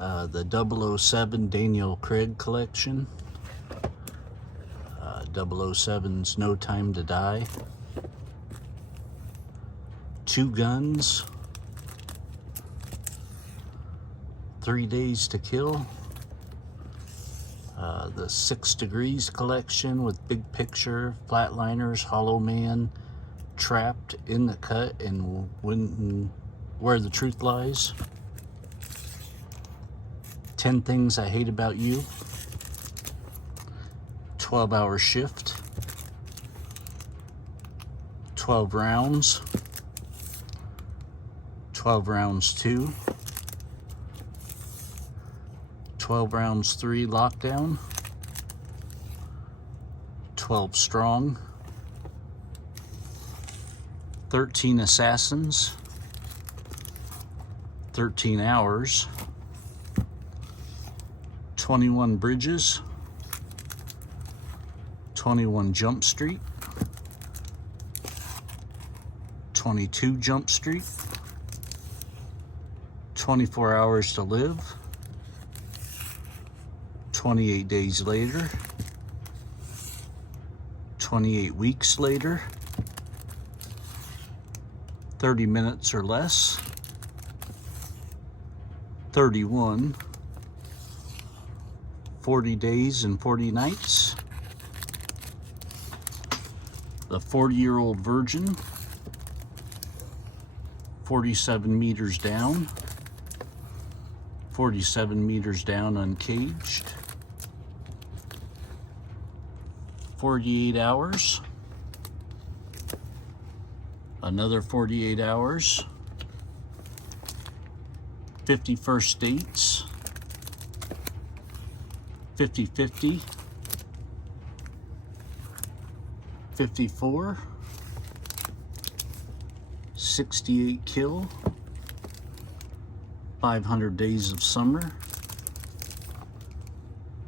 The 007 Daniel Craig collection. 007's No Time to Die. 2 Guns. 3 Days to Kill. The 6 Degrees collection with Big Picture, Flatliners, Hollow Man, Trapped, In the Cut, and Where the Truth Lies. 10 Things I Hate About You. 12-Hour Shift. 12 Rounds. 12 Rounds 2. 12 Rounds 3 Lockdown. 12 Strong. 13 Assassins. 13 Hours. 21 Bridges. 21 Jump Street. 22 Jump Street. 24 Hours to Live. 28 Days Later. 28 Weeks Later. 30 Minutes or Less. 31. 40 Days and 40 Nights. The 40-Year-Old Virgin. 47 Meters Down. 47 Meters Down Uncaged. 48 Hours. Another 48 Hours. 50 First Dates. 50-50. 54. 68 Kill. 500 Days of Summer.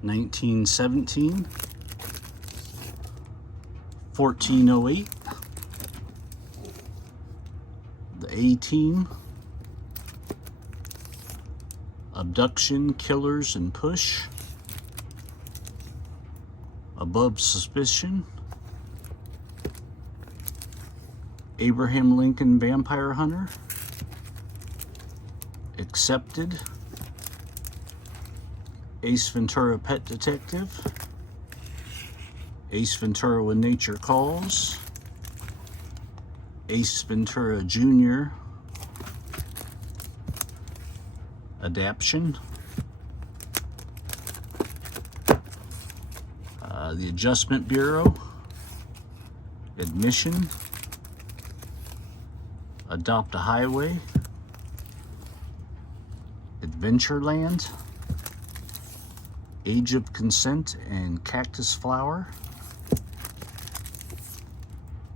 1917. 1408. The A-Team. Abduction, Killers, and Push. Above Suspicion. Abraham Lincoln Vampire Hunter. Accepted. Ace Ventura Pet Detective. Ace Ventura When Nature Calls. Ace Ventura Jr. Adaption. The Adjustment Bureau. Admission. Adopt a Highway. Adventureland. Age of Consent and Cactus Flower.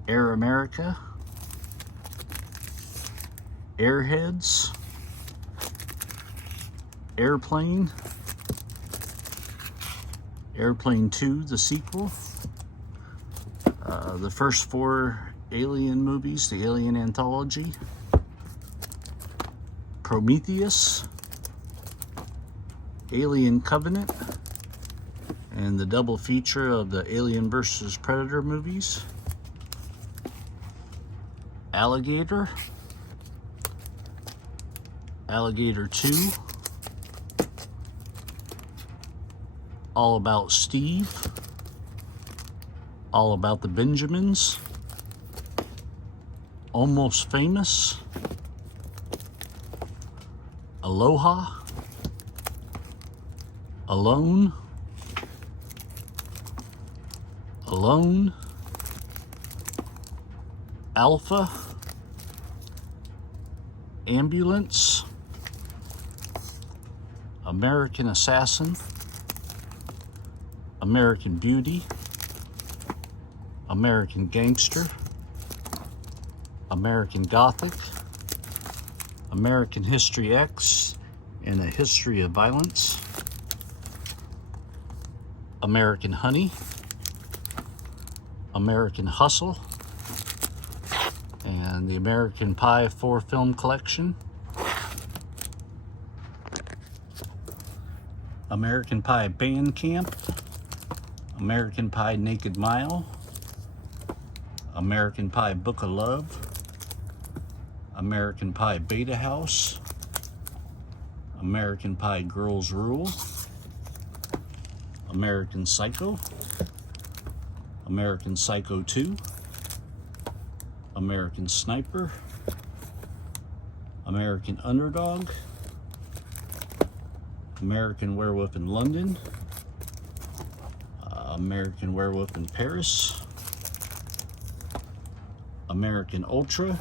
Air America. Airheads. Airplane. Airplane 2, the sequel. The first 4 Alien movies, the Alien Anthology. Prometheus. Alien Covenant. And the double feature of the Alien vs. Predator movies. Alligator. Alligator 2. All About Steve. All About the Benjamins. Almost Famous. Aloha. Alone. Alone. Alpha. Ambulance. American Assassin. American Beauty. American Gangster. American Gothic. American History X and A History of Violence. American Honey. American Hustle. And the American Pie 4 film collection. American Pie Band Camp, American Pie Naked Mile, American Pie Book of Love, American Pie Beta House, American Pie Girls Rule, American Psycho, American Psycho 2, American Sniper, American Underdog, American Werewolf in London, American Werewolf in Paris, American Ultra,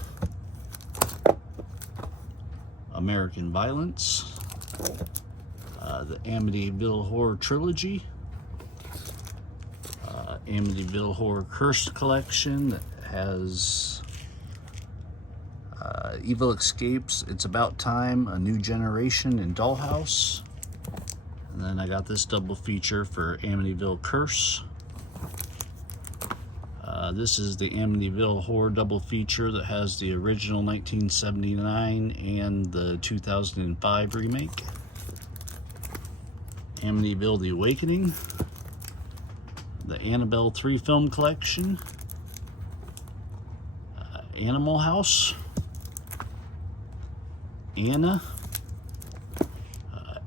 American Violence, the Amityville Horror Trilogy, Amityville Horror Curse Collection that has Evil Escapes, It's About Time, A New Generation, and Dollhouse. And then I got this double feature for Amityville Curse. This is the Amityville Horror double feature that has the original 1979 and the 2005 remake. Amityville The Awakening, the Annabelle 3 film collection, Animal House, Anna,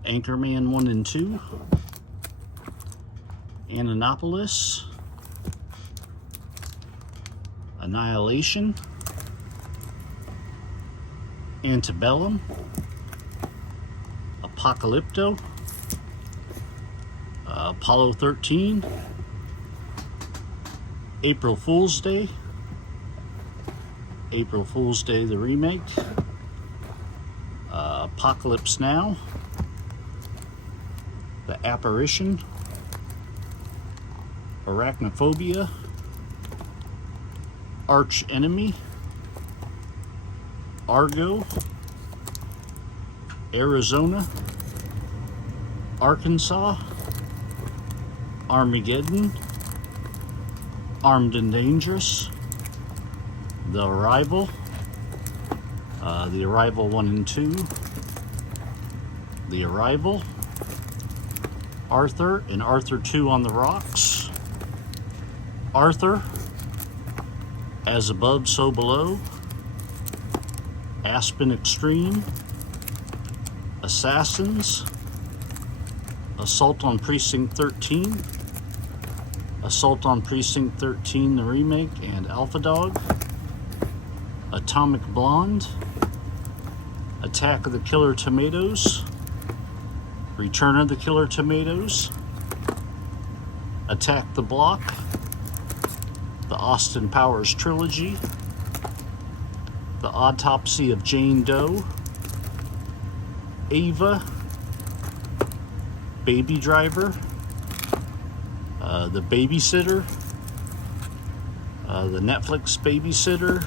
Anchorman 1 and 2, Ananopolis, Annihilation, Antebellum, Apocalypto, Apollo 13, April Fool's Day, April Fool's Day the remake, Apocalypse Now, The Apparition, Arachnophobia, Arch Enemy, Argo, Arizona, Arkansas, Armageddon, Armed and Dangerous, The Arrival, The Arrival 1 and 2, The Arrival, Arthur and Arthur 2 on the Rocks, Arthur, As Above, So Below, Aspen Extreme, Assassins, Assault on Precinct 13, Assault on Precinct 13 the remake and Alpha Dog, Atomic Blonde, Attack of the Killer Tomatoes, Return of the Killer Tomatoes, Attack the Block, the Austin Powers Trilogy, The Autopsy of Jane Doe, Ava, Baby Driver, The Babysitter, the Netflix Babysitter,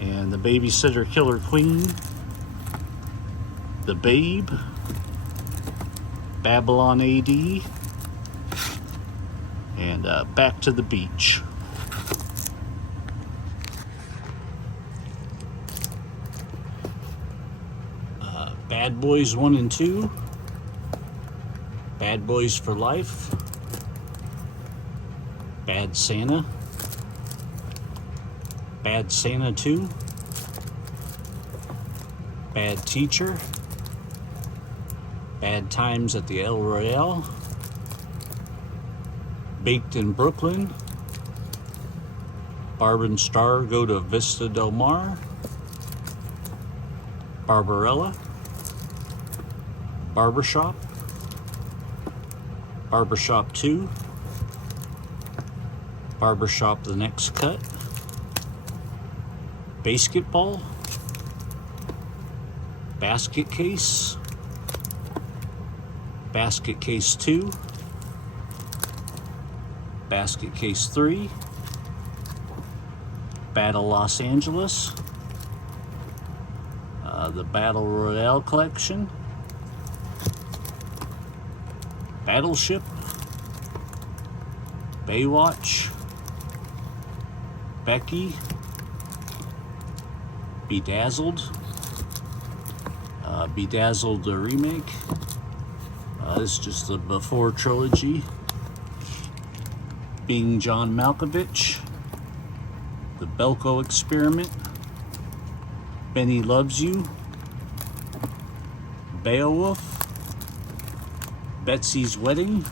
and The Babysitter Killer Queen, The Babe, Babylon AD, and Back to the Beach. Bad Boys 1 and 2, Bad Boys for Life, Bad Santa, Bad Santa 2, Bad Teacher, Bad Times at the El Royale, Baked in Brooklyn, Barb and Star Go to Vista Del Mar, Barbarella, Barbershop, Barbershop 2, Barbershop The Next Cut, Basketball, Basket Case, Basket Case 2, Basket Case 3, Battle Los Angeles, the Battle Royale Collection, Battleship, Baywatch, Becky, Bedazzled, Bedazzled the remake, This is just the Before trilogy. Being John Malkovich, The Belko Experiment, Benny Loves You, Beowulf, Betsy's Wedding,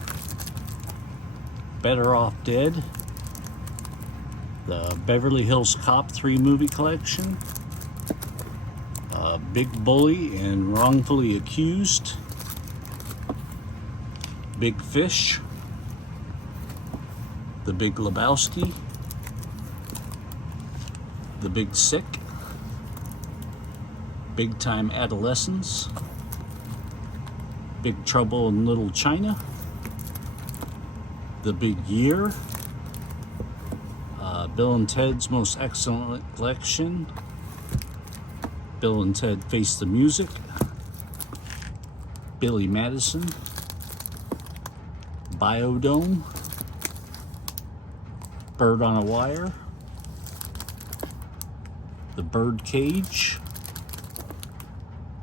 Better Off Dead, the Beverly Hills Cop 3 movie collection, Big Bully and Wrongfully Accused, Big Fish, The Big Lebowski, The Big Sick, Big Time Adolescence, Big Trouble in Little China, The Big Year, Bill and Ted's Most Excellent Collection, Bill and Ted Face the Music, Billy Madison, Biodome, Bird on a Wire, The Bird Cage,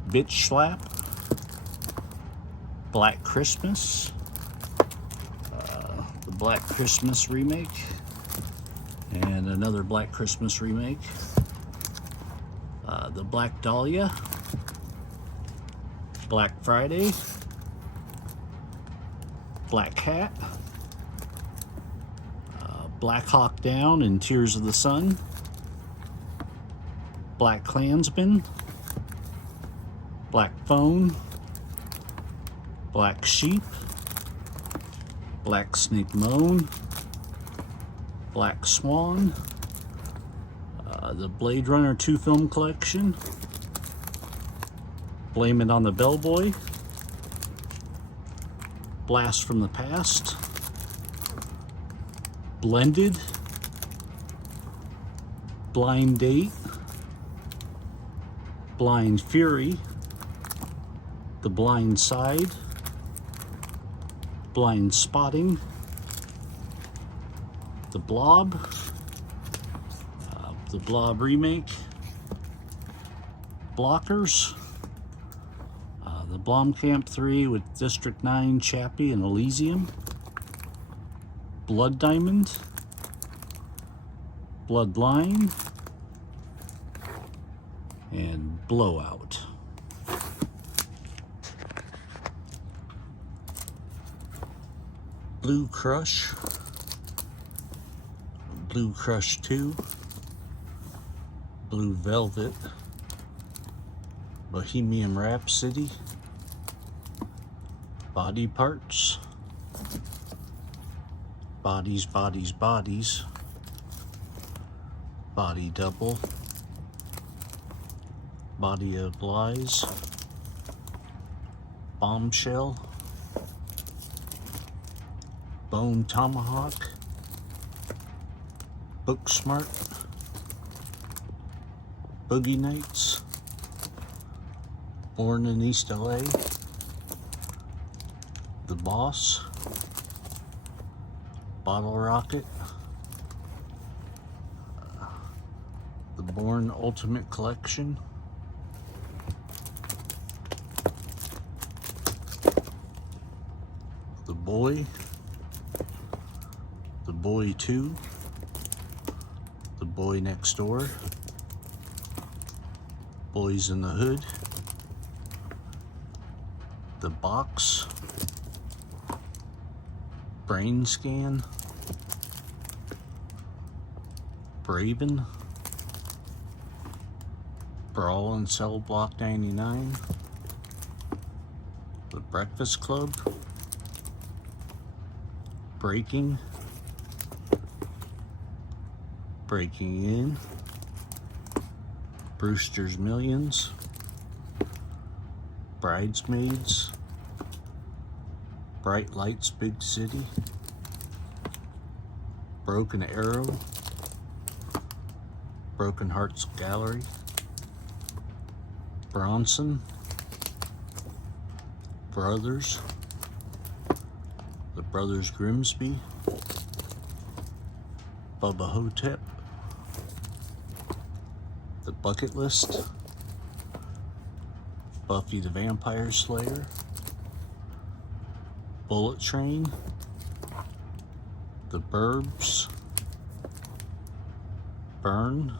Bitch Slap, Black Christmas, the Black Christmas remake, and another Black Christmas remake, the Black Dahlia, Black Friday, Black Hat, Black Hawk Down and Tears of the Sun, Black Klansman, Black Phone, Black Sheep, Black Snake Moan, Black Swan, the Blade Runner 2 film collection, Blame It on the Bellboy, Blast from the Past, Blended, Blind Date, Blind Fury, The Blind Side, Blind Spotting, The Blob, the Blob remake, Blockers, the Blomkamp 3 with District 9, Chappie, and Elysium, Blood Diamond, Bloodline, and Blowout. Blue Crush, Blue Crush 2, Blue Velvet, Bohemian Rhapsody, Body Parts, Bodies, Bodies, Bodies, Body Double, Body of Lies, Bombshell, Bone Tomahawk, Booksmart, Boogie Nights, Born in East LA, The Boss, Bottle Rocket, The Bourne Ultimate Collection, The Boy, The Boy 2, The Boy Next Door, Boys in the Hood, The Box, Brain Scan, Braven, Brawl in Cell Block 99, The Breakfast Club, Breaking, Breaking In, Brewster's Millions, Bridesmaids, Bright Lights Big City, Broken Arrow, Broken Hearts Gallery, Bronson, Brothers, The Brothers Grimsby, Bubba Hotep, The Bucket List, Buffy the Vampire Slayer, Bullet Train, The Burbs, Burn,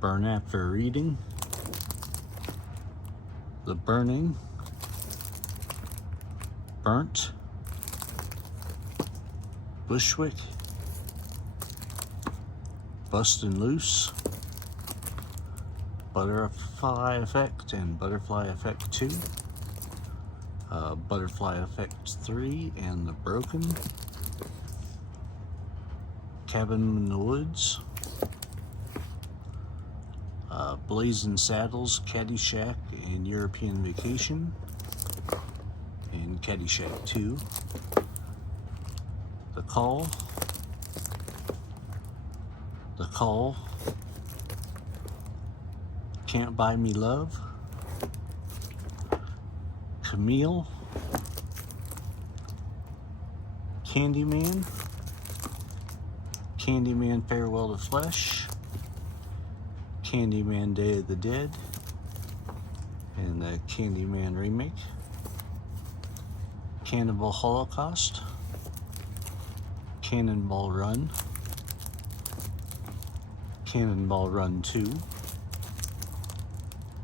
Burn After Reading, The Burning, Burnt, Bushwick, Bustin' Loose, Butterfly Effect and Butterfly Effect 2, Butterfly Effect 3 and The Broken, Cabin in the Woods, Blazing Saddles, Caddyshack and European Vacation, and Caddyshack 2, The Call, Can't Buy Me Love, Camille, Candyman, Candyman Farewell to Flesh, Candyman Day of the Dead, and the Candyman remake, Cannibal Holocaust, Cannonball Run, Cannonball Run 2,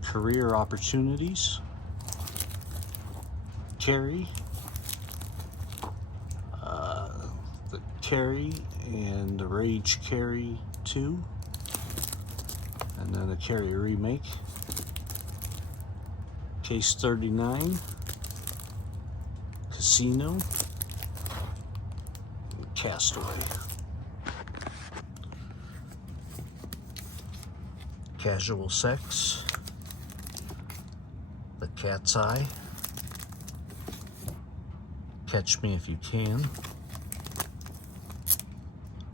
Career Opportunities, Carrie, the Carrie and the Rage Carrie 2, and then a Carrie remake, Case 39, Casino, and Castaway. Casual Sex, The Cat's Eye, Catch Me If You Can,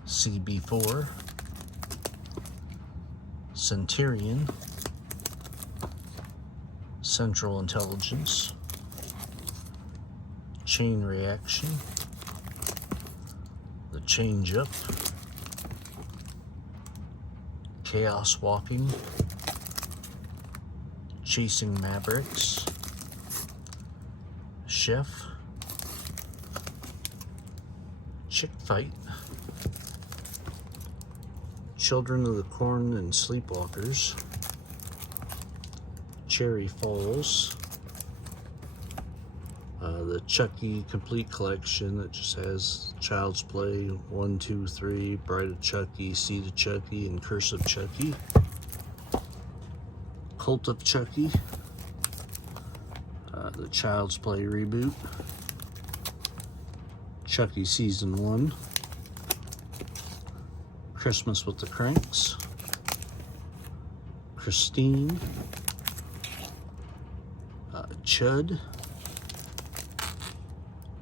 CB4, Centurion, Central Intelligence, Chain Reaction, The Change Up, Chaos Walking, Chasing Mavericks, Chef, Chick Fight, Children of the Corn and Sleepwalkers, Cherry Falls, the Chucky Complete Collection that just has Child's Play 1, 2, 3, Bride of Chucky, Seed of Chucky, and Curse of Chucky, Cult of Chucky, the Child's Play reboot, Chucky Season 1, Christmas with the Cranks, Christine, Chud,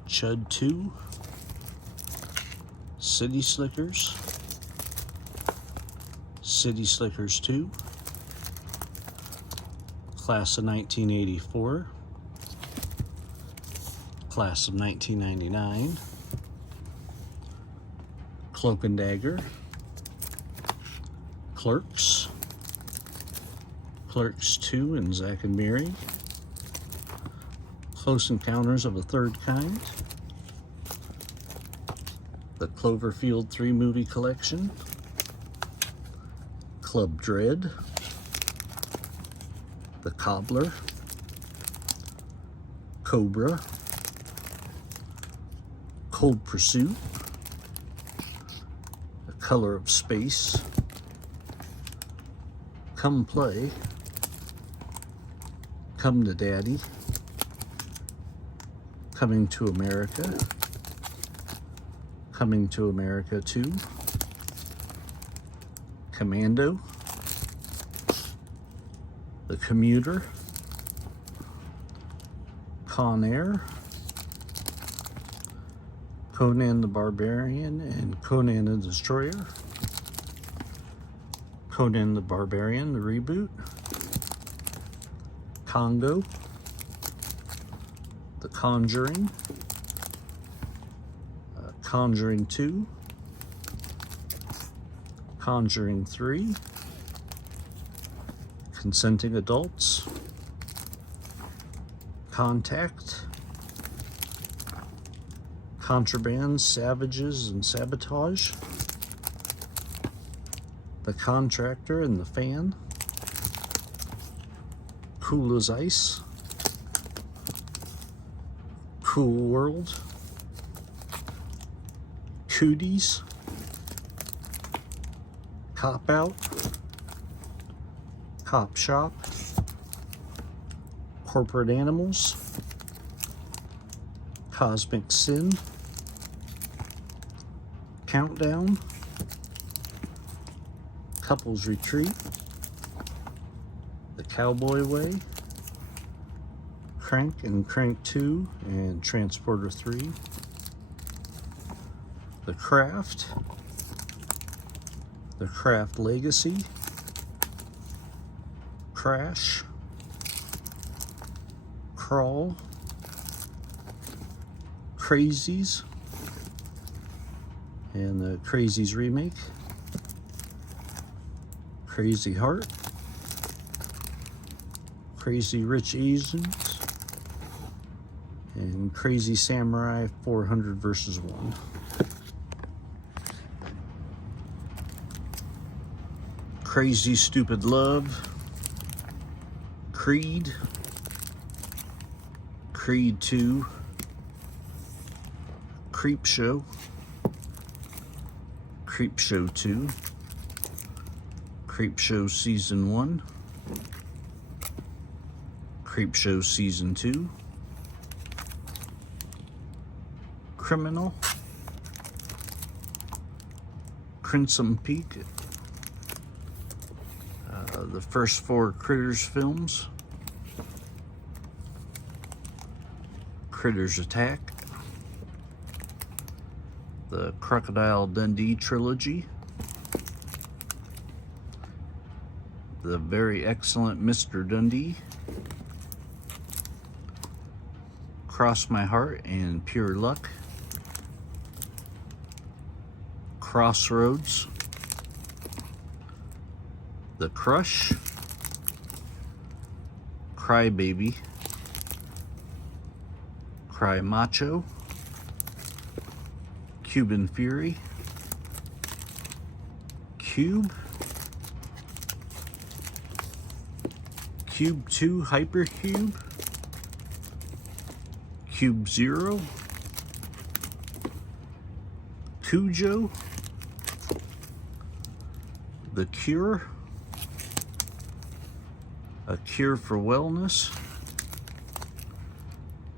Chud 2, City Slickers, City Slickers 2, Class of 1984, Class of 1999, Cloak and Dagger, Clerks, Clerks 2 and Zack and Miri, Close Encounters of a Third Kind, the Cloverfield 3 movie collection, Club Dread, The Cobbler, Cobra, Cold Pursuit, The Color of Space, Come Play, Come to Daddy, Coming to America, Coming to America 2, Commando, The Commuter, Con Air, Conan the Barbarian and Conan the Destroyer, Conan the Barbarian, the reboot, Congo, The Conjuring, Conjuring 2, Conjuring 3, Consenting Adults, Contact, Contraband, Savages, and Sabotage. The Contractor and the Fan. Cool as Ice. Cool World. Cooties. Cop Out. Cop Shop. Corporate Animals. Cosmic Sin. Countdown. Couples Retreat. The Cowboy Way. Crank and Crank 2 and Transporter 3. The Craft. The Craft Legacy. Crash. Crawl. Crazies. And the Crazies remake. Crazy Heart. Crazy Rich Asians. And Crazy Samurai 400 versus 1. Crazy Stupid Love. Creed. Creed 2. Creep Show. Creep Show 2. Creep Show Season 1. Creep Show Season 2. Criminal. Crimson Peak. The first 4 Critters films. Critters Attack. The Crocodile Dundee trilogy. The Very Excellent Mr. Dundee. Cross My Heart and Pure Luck. Crossroads. The Crush. Cry Baby. Cry Macho. Cuban Fury. Cube. Cube 2 Hypercube. Cube 0. Cujo. The Cure. A Cure for Wellness.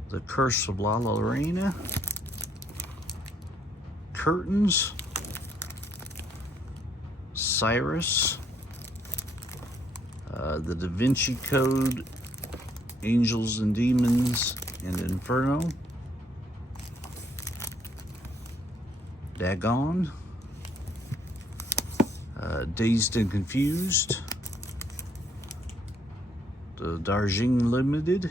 The Curse of La Lorena. Curtains. Cyrus. The Da Vinci Code. Angels and Demons and Inferno. Dagon. Dazed and Confused. The Darjeeling Limited.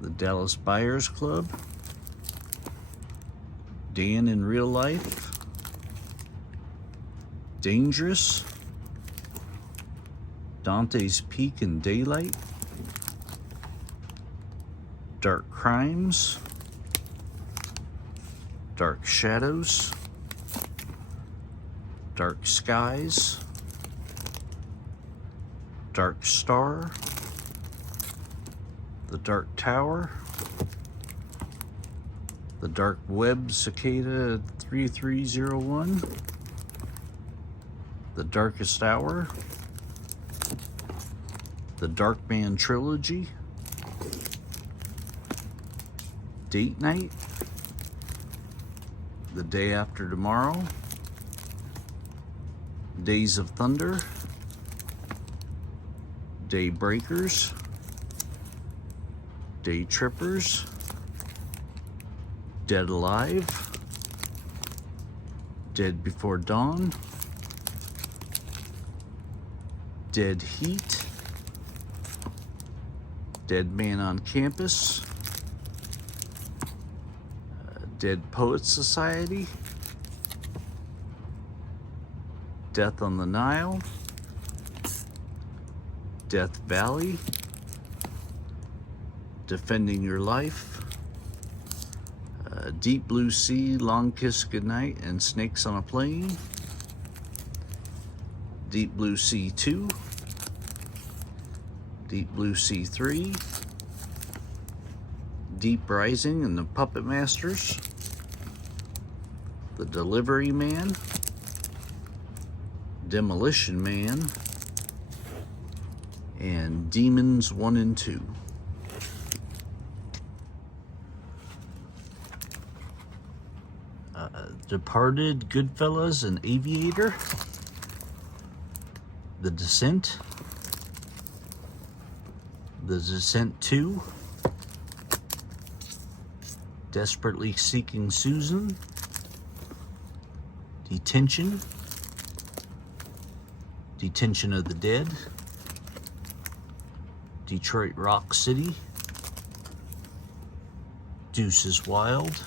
The Dallas Buyers Club. Dan in Real Life. Dangerous. Dante's Peak and Daylight. Dark Crimes. Dark Shadows. Dark Skies. Dark Star. The Dark Tower. The Dark Web Cicada 3301. The Darkest Hour. The Darkman Trilogy. Date Night. The Day After Tomorrow. Days of Thunder. Daybreakers. Day Trippers. Dead Alive. Dead Before Dawn. Dead Heat. Dead Man on Campus. Dead Poets Society. Death on the Nile. Death Valley. Defending Your Life. Deep Blue Sea, Long Kiss Goodnight, and Snakes on a Plane. Deep Blue Sea 2. Deep Blue Sea 3. Deep Rising and the Puppet Masters. The Delivery Man. Demolition Man. And Demons 1 and 2. Departed, Goodfellas, and Aviator. The Descent. The Descent 2. Desperately Seeking Susan. Detention. Detention of the Dead. Detroit Rock City. Deuces Wild.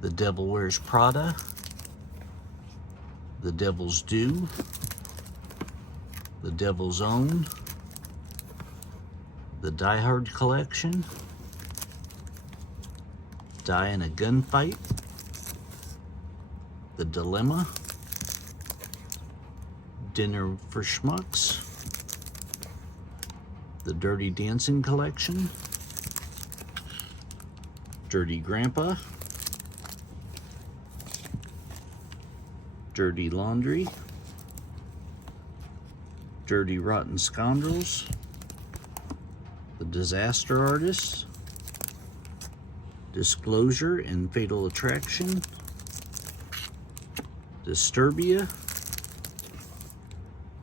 The Devil Wears Prada. The Devil's Due. The Devil's Own. The Die Hard Collection. Die in a Gunfight. The Dilemma. Dinner for Schmucks. The Dirty Dancing Collection. Dirty Grandpa. Dirty Laundry. Dirty Rotten Scoundrels. The Disaster Artist. Disclosure and Fatal Attraction. Disturbia.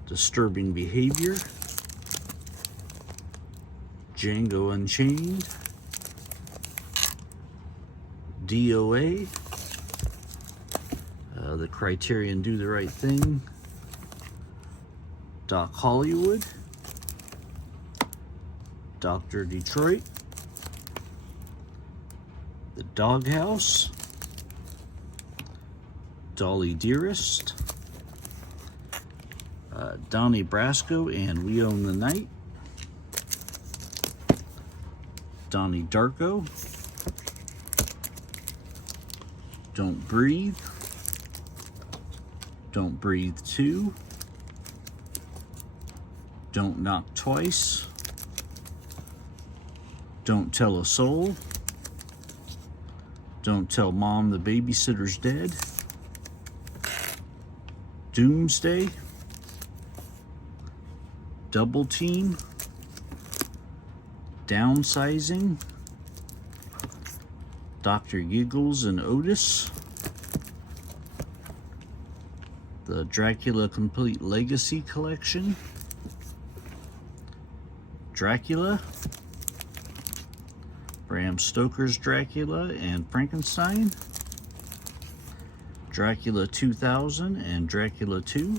Disturbing Behavior. Django Unchained. DOA. The Criterion Do the Right Thing. Doc Hollywood. Dr. Detroit. The Doghouse. Dolly Dearest. Donnie Brasco and We Own the Night. Donnie Darko. Don't Breathe. Don't Breathe 2. Don't Knock Twice. Don't Tell a Soul. Don't Tell Mom the Babysitter's Dead. Doomsday. Double Team. Downsizing. Dr. Giggles and Otis. The Dracula Complete Legacy Collection. Dracula. Bram Stoker's Dracula and Frankenstein. Dracula 2000 and Dracula 2.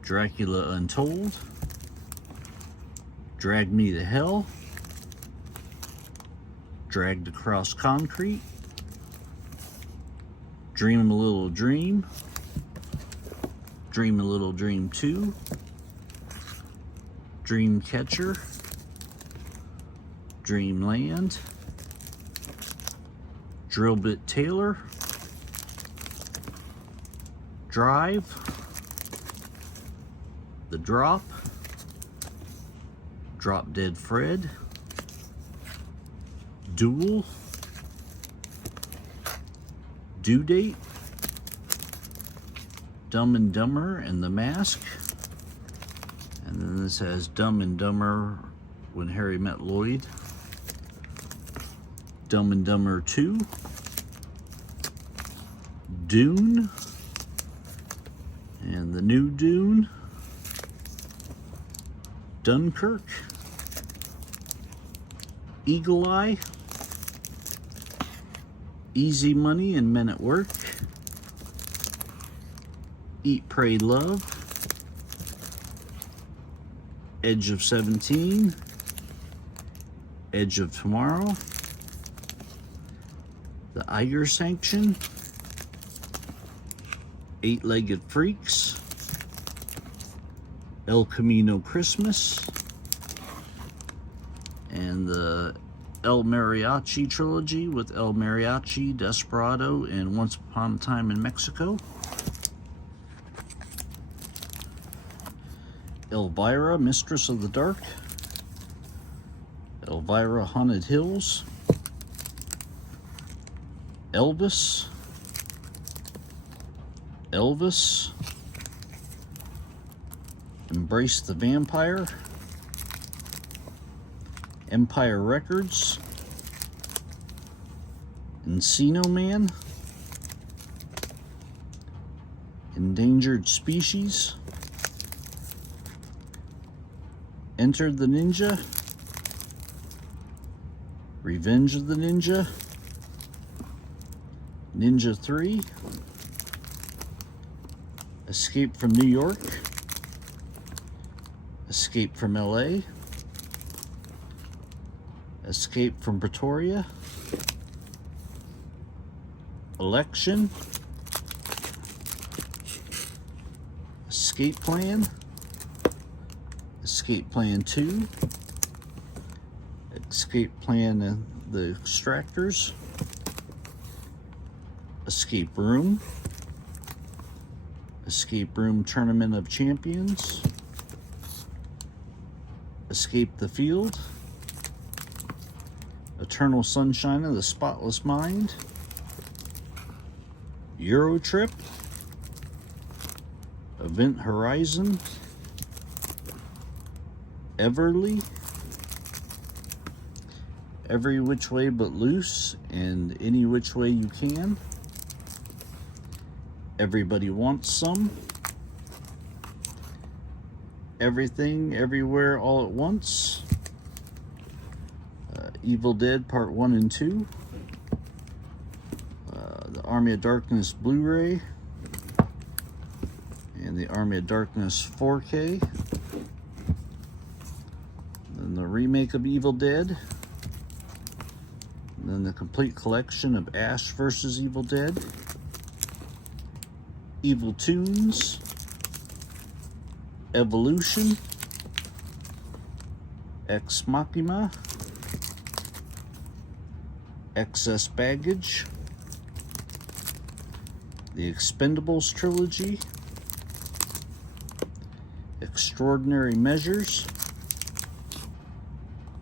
Dracula Untold. Drag Me to Hell. Dragged Across Concrete. Dream a Little Dream. Dream a Little Dream 2. Dreamcatcher. Dreamland. Drillbit Taylor. Drive. The Drop. Drop Dead Fred. Duel. Due Date. Dumb and Dumber and the Mask. And then this has Dumb and Dumber When Harry Met Lloyd. Dumb and Dumber 2. Dune. And the new Dune. Dunkirk. Eagle Eye. Easy Money and Men at Work. Eat, Pray, Love. Edge of 17. Edge of Tomorrow. The Iger Sanction. Eight-Legged Freaks. El Camino Christmas. And the El Mariachi trilogy with El Mariachi, Desperado, and Once Upon a Time in Mexico. Elvira, Mistress of the Dark. Elvira, Haunted Hills. Elvis. Elvis. Embrace the Vampire. Empire Records. Encino Man. Endangered Species. Enter the Ninja. Revenge of the Ninja. Ninja 3. Escape from New York. Escape from LA. Escape from Pretoria. Election. Escape Plan. Escape Plan 2. Escape Plan The Extractors. Escape Room. Escape Room Tournament of Champions. Escape the Field. Eternal Sunshine of the Spotless Mind. Euro Trip. Event Horizon. Everly. Every Which Way But Loose and Any Which Way You Can. Everybody Wants Some. Everything, Everywhere, All at Once. Evil Dead Part 1 and 2. The Army of Darkness Blu-ray. And the Army of Darkness 4K. Then the remake of Evil Dead. And then the complete collection of Ash vs. Evil Dead. Evil Tunes. Evolution. Ex Machina. Excess Baggage. The Expendables trilogy. Extraordinary Measures.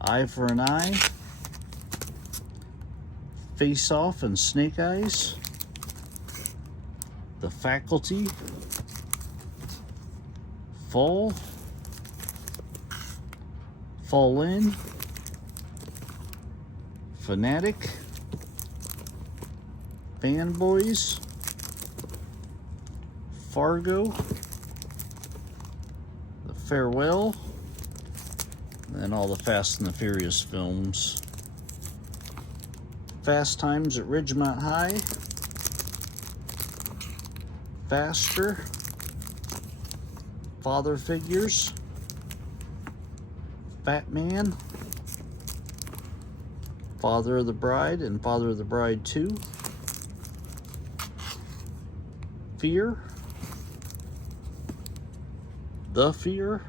Eye for an Eye. Face Off and Snake Eyes. The Faculty. Fall. Fall In. Fanatic. Fanboys. Fargo. The Farewell. And then all the Fast and the Furious films. Fast Times at Ridgemont High. Faster. Father Figures. Fat Man. Father of the Bride and Father of the Bride 2. Fear. The Fear.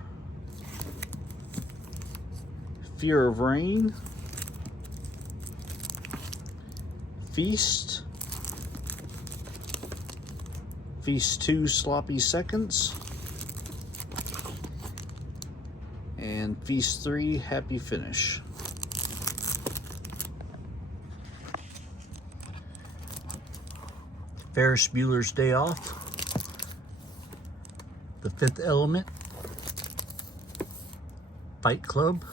Fear of Rain. Feast. Feast 2 Sloppy Seconds. And Feast 3 Happy Finish. Ferris Bueller's Day Off. The Fifth Element. Fight Club.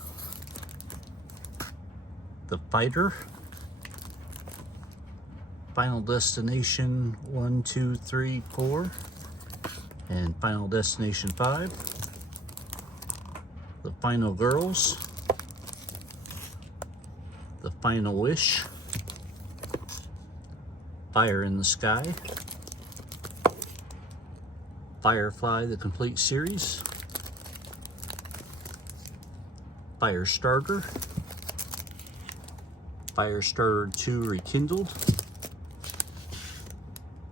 The Fighter. Final Destination 1, 2, 3, 4. And Final Destination 5. The Final Girls. The Final Wish. Fire in the Sky. Firefly, the complete series. Firestarter. Firestarter 2 Rekindled.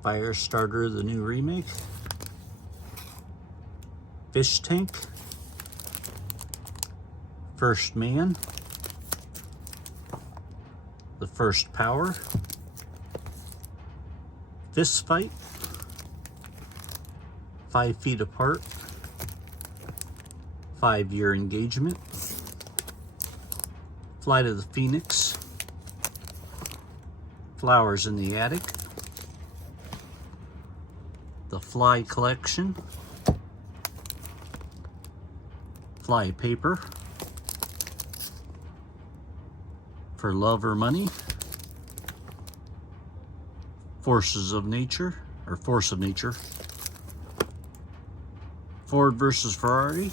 Firestarter, the new remake. Fish Tank. First Man. The First Power, Fist Fight, 5 Feet Apart, 5-Year Engagement, Flight of the Phoenix, Flowers in the Attic, The Fly Collection, Fly Paper, For Love or Money, Forces of Nature, or Force of Nature, Ford versus Ferrari,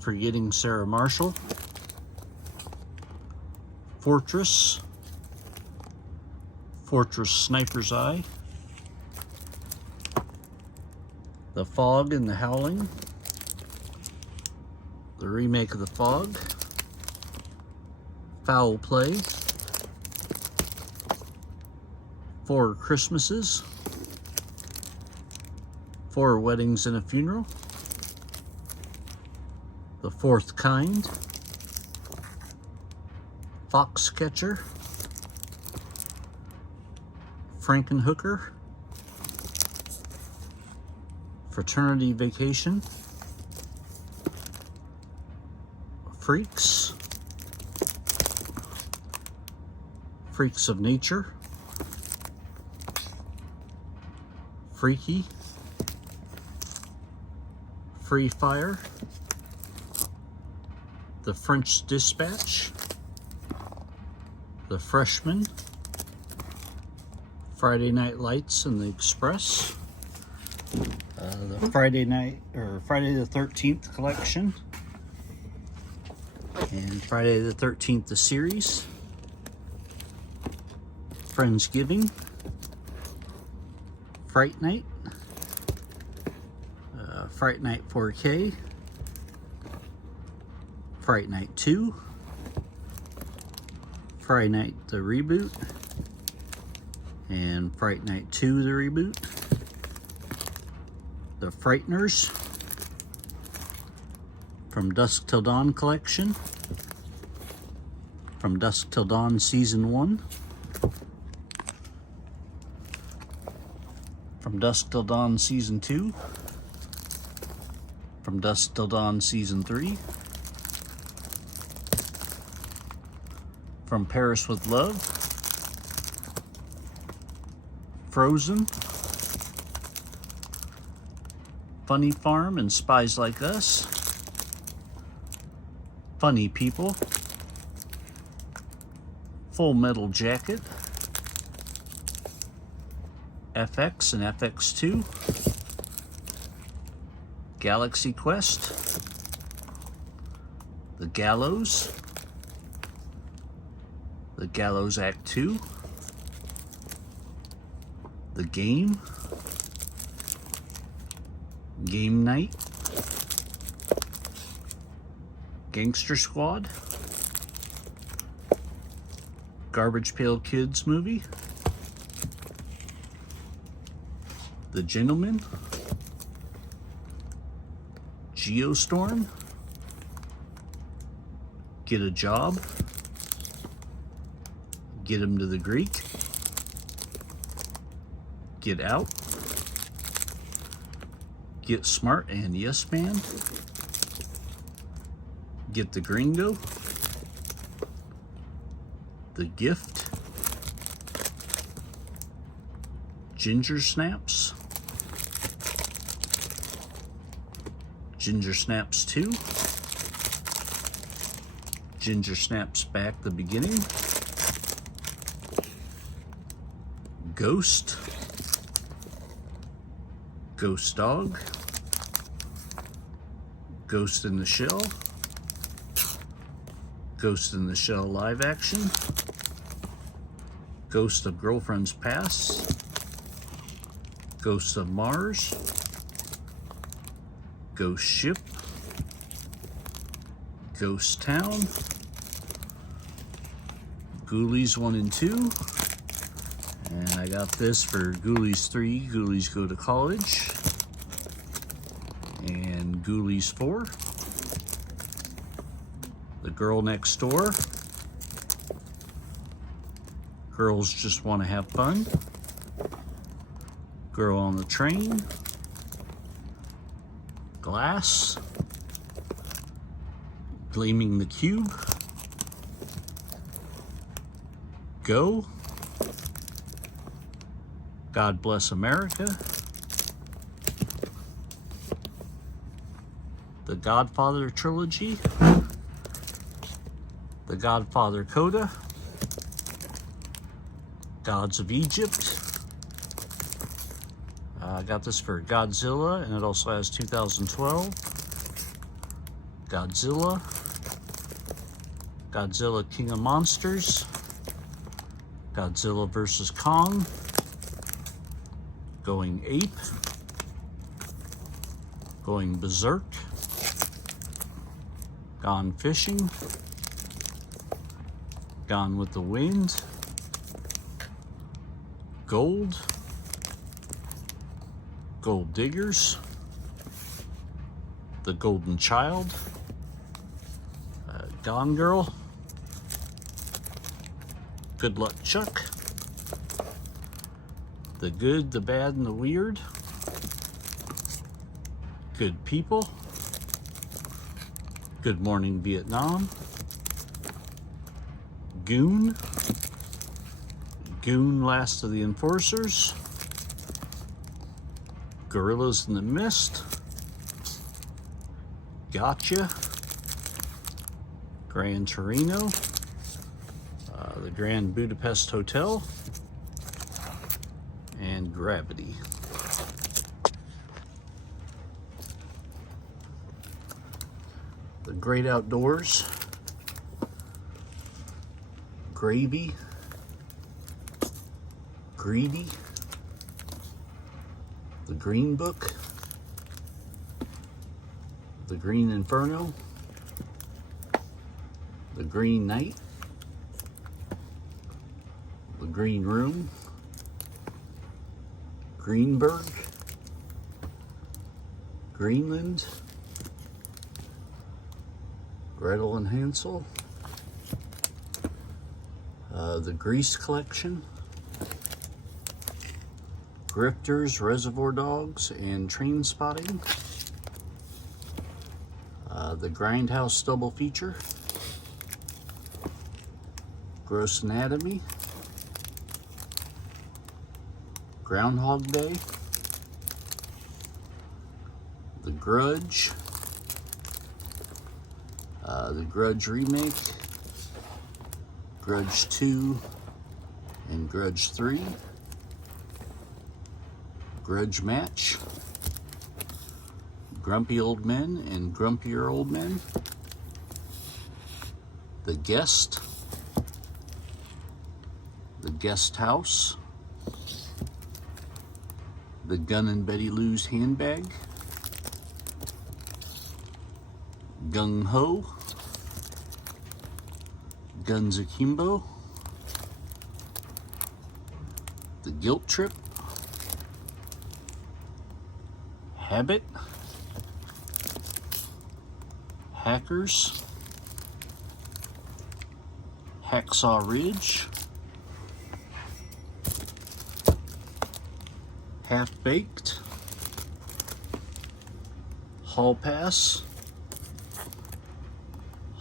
Forgetting Sarah Marshall, Fortress, Fortress Sniper's Eye, The Fog and the Howling, the remake of The Fog, Foul Play, 4 Christmases, 4 Weddings and a Funeral, The Fourth Kind, Foxcatcher, Frankenhooker, Fraternity Vacation, Freaks, Freaks of Nature, Freaky, Free Fire, The French Dispatch, The Freshman, Friday Night Lights and the Express, the Friday the 13th collection, and Friday the 13th the series, Friendsgiving, Fright Night, Fright Night 4K, Fright Night 2, Fright Night the reboot, and Fright Night 2 the reboot, The Frighteners, From Dusk Till Dawn collection, From Dusk Till Dawn Season 1, From Dusk Till Dawn Season 2, From Dusk Till Dawn Season 3, From Paris with Love, Frozen, Funny Farm and Spies Like Us, Funny People, Full Metal Jacket, FX and FX2, Galaxy Quest, The Gallows, The Gallows Act 2, The Game, Game Night, Gangster Squad, Garbage Pail Kids movie, The Gentleman, Geostorm, Get a Job, Get Him to the Greek, Get Out, Get Smart and Yes Man, Get the Gringo, The Gift, Ginger Snaps, Ginger Snaps 2, Ginger Snaps Back the Beginning, Ghost, Ghost Dog, Ghost in the Shell, Ghost in the Shell live action, Ghost of Girlfriend's Past, Ghost of Mars, Ghost Ship, Ghost Town, Ghoulies 1 and 2, and I got this for Ghoulies 3, Ghoulies Go to College, and Ghoulies 4, The Girl Next Door, Girls Just Want to Have Fun, Girl on the Train, Glass, Gleaming the Cube, Go, God Bless America, The Godfather Trilogy, The Godfather Coda, Gods of Egypt. I got this for Godzilla, and it also has 2012. Godzilla, Godzilla King of Monsters, Godzilla vs. Kong, Going Ape, Going Berserk, Gone Fishing, Gone with the Wind, Gold, Gold Diggers, The Golden Child, Gone Girl, Good Luck Chuck, The Good, the Bad, and the Weird, Good People, Good Morning Vietnam, Goon, Goon Last of the Enforcers, Gorillas in the Mist, Gotcha, Gran Torino, the Grand Budapest Hotel, and Gravity. The Great Outdoors, Gravy, Greedy, The Green Book, The Green Inferno, The Green Knight, The Green Room, Greenberg, Greenland, Gretel and Hansel, The Grease Collection, Grifters, Reservoir Dogs, and Train Spotting, The Grindhouse Double Feature, Gross Anatomy, Groundhog Day, The Grudge, The Grudge Remake, Grudge 2, and Grudge 3, Grudge Match, Grumpy Old Men and Grumpier Old Men, The Guest, The Guest House, The Gun and Betty Lou's Handbag, Gung Ho, Guns Akimbo, The Guilt Trip, Habit, Hackers, Hacksaw Ridge, Half Baked, Hall Pass,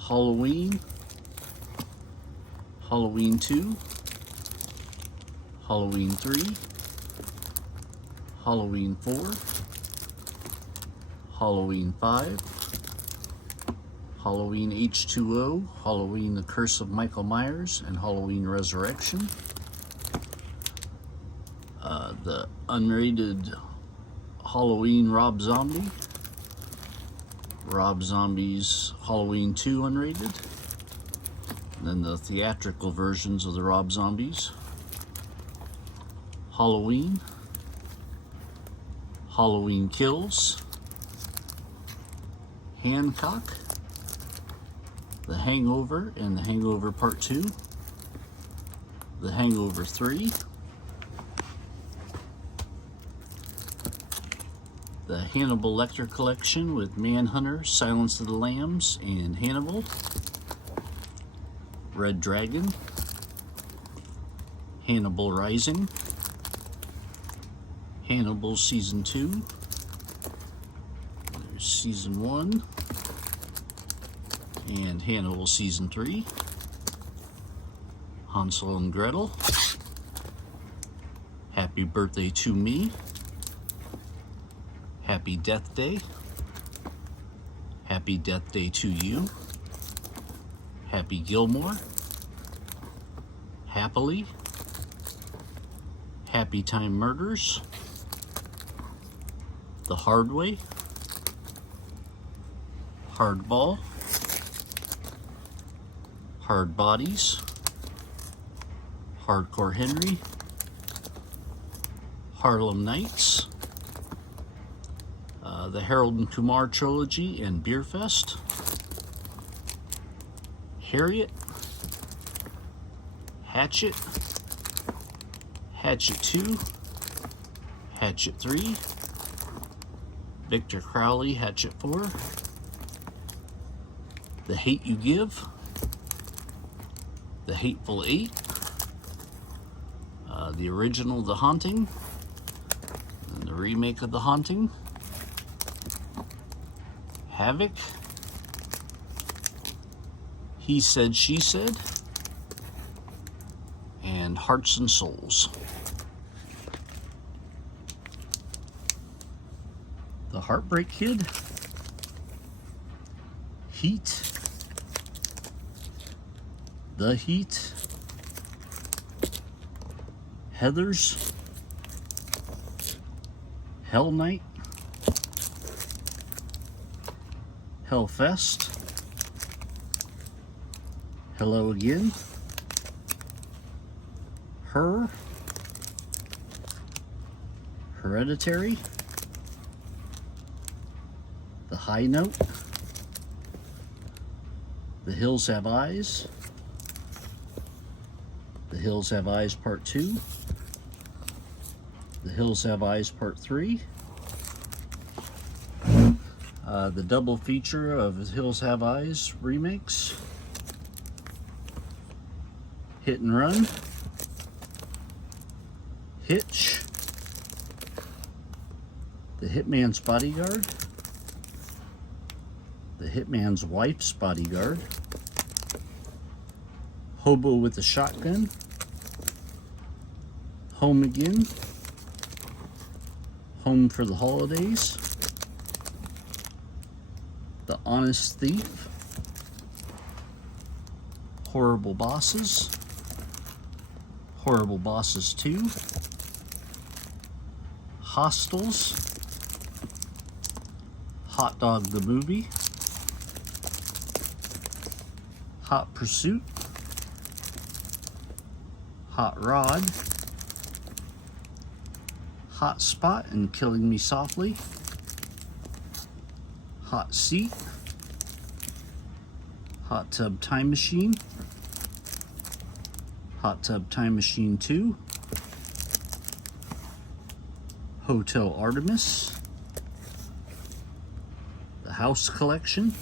Halloween, Halloween 2, Halloween 3, Halloween 4, Halloween 5, Halloween H2O, Halloween The Curse of Michael Myers, and Halloween Resurrection. The unrated Halloween Rob Zombie, Rob Zombie's Halloween 2 unrated, and then the theatrical versions of the Rob Zombies, Halloween, Halloween Kills, Hancock, The Hangover and The Hangover Part 2, The Hangover 3, the Hannibal Lecter collection with Manhunter, Silence of the Lambs, and Hannibal, Red Dragon, Hannibal Rising, Hannibal Season 2, there's Season 1, and Hannibal Season 3, Hansel and Gretel, Happy Birthday to Me, Happy Death Day, Happy Death Day to You, Happy Gilmore, Happily, Happy Time Murders, The Hard Way, Hardball, Hard Bodies, Hardcore Henry, Harlem Nights, the Harold and Kumar Trilogy and Beer Fest, Harriet, Hatchet, Hatchet 2, Hatchet 3, Victor Crowley, Hatchet 4, The Hate You Give, The Hateful Eight, the original The Haunting, and the remake of The Haunting, Havoc, He Said, She Said, and Hearts and Souls. The Heartbreak Kid, Heat, The Heat, Heathers, Hell Night, Hellfest, Hello Again, Her, Hereditary, The High Note, The Hills Have Eyes, The Hills Have Eyes Part 2, The Hills Have Eyes Part 3, the double feature of The Hills Have Eyes remakes, Hit and Run, Hitch, The Hitman's Bodyguard, The Hitman's Wife's Bodyguard, Hobo with a Shotgun, Home Again, Home for the Holidays, The Honest Thief, Horrible Bosses, Horrible Bosses 2, Hostels, Hot Dog the Movie, Hot Pursuit, Hot Rod, Hot Spot and Killing Me Softly, Hot Seat, Hot Tub Time Machine, Hot Tub Time Machine 2, Hotel Artemis, The House Collection,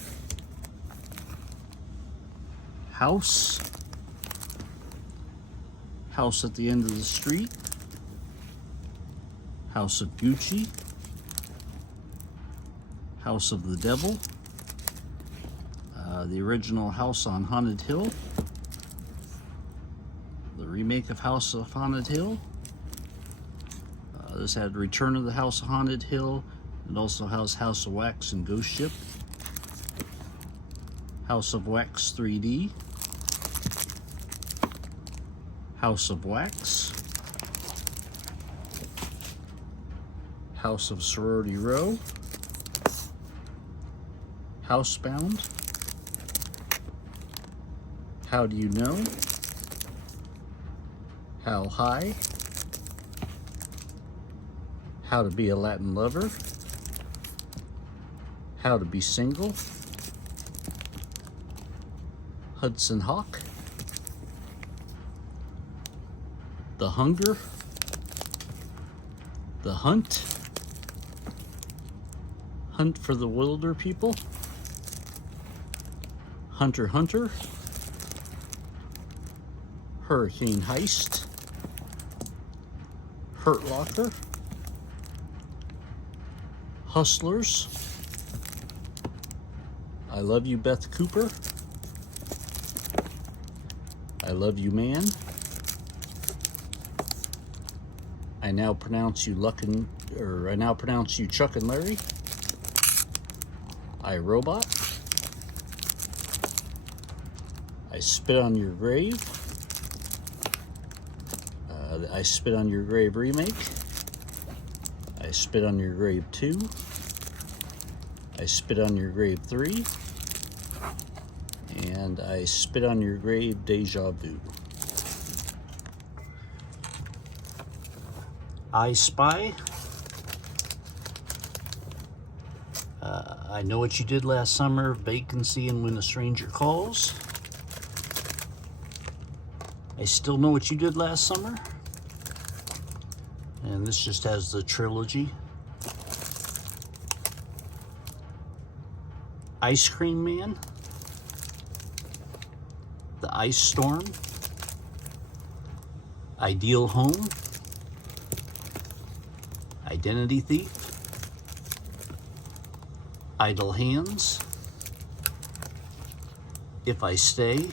House, House at the End of the Street, House of Gucci, House of the Devil, the original House on Haunted Hill, the remake of House of Haunted Hill. This had Return of the House of Haunted Hill, and also has House of Wax and Ghost Ship, House of Wax 3D, House of Wax, House of Sorority Row, Housebound, How Do You Know, How High, How to Be a Latin Lover, How to Be Single, Hudson Hawk, The Hunger, The Hunt, Hunt for the Wilder People, Hunter Hunter, Hurricane Heist, Hurt Locker, Hustlers, I Love You, Beth Cooper, I Love You, Man, I Now Pronounce You I Now Pronounce You Chuck and Larry, I, Robot, I Spit on Your Grave, I Spit on Your Grave Remake, I Spit on Your Grave 2, I Spit on Your Grave 3, and I Spit on Your Grave Deja Vu. I Spy, I Know What You Did Last Summer, Vacancy, and When a Stranger Calls. I Still Know What You Did Last Summer. And this just has the trilogy. Ice Cream Man, The Ice Storm, Ideal Home, Identity Thief, Idle Hands, If I Stay,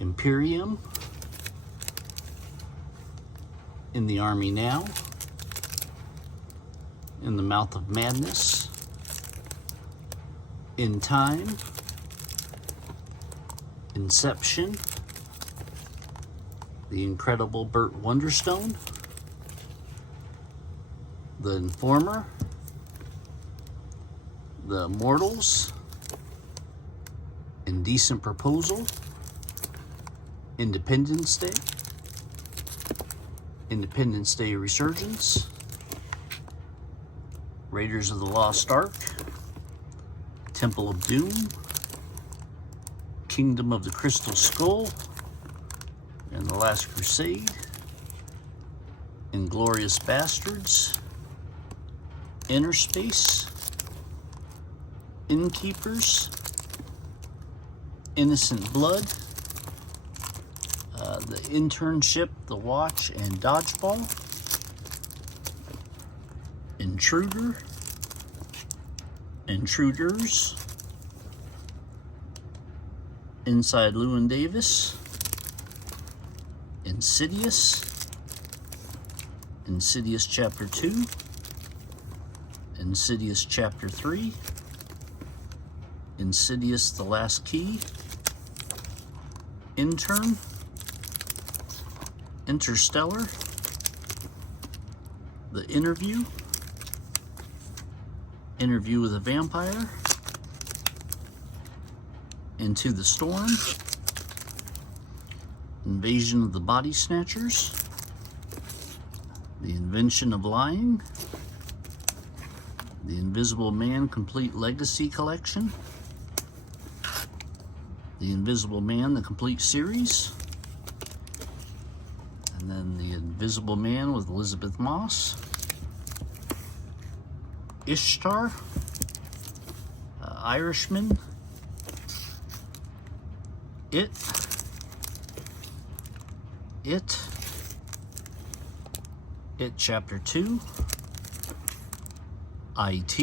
Imperium, In the Army Now, In the Mouth of Madness, In Time, Inception, The Incredible Burt Wonderstone, The Informer, The Immortals, Indecent Proposal, Independence Day, Independence Day Resurgence, Raiders of the Lost Ark, Temple of Doom, Kingdom of the Crystal Skull, and The Last Crusade, Inglourious Bastards, Inner Space, Innkeepers, Innocent Blood, The Internship, The Watch, and Dodgeball, Intruder, Intruders, Inside Llewyn Davis, Insidious, Insidious Chapter 2, Insidious Chapter 3, Insidious The Last Key, Intern, Interstellar, The Interview, Interview with a Vampire, Into the Storm, Invasion of the Body Snatchers, The Invention of Lying, The Invisible Man Complete Legacy Collection, The Invisible Man, the Complete Series, and then The Invisible Man with Elizabeth Moss, Ishtar, Irishman, It Chapter 2, IT,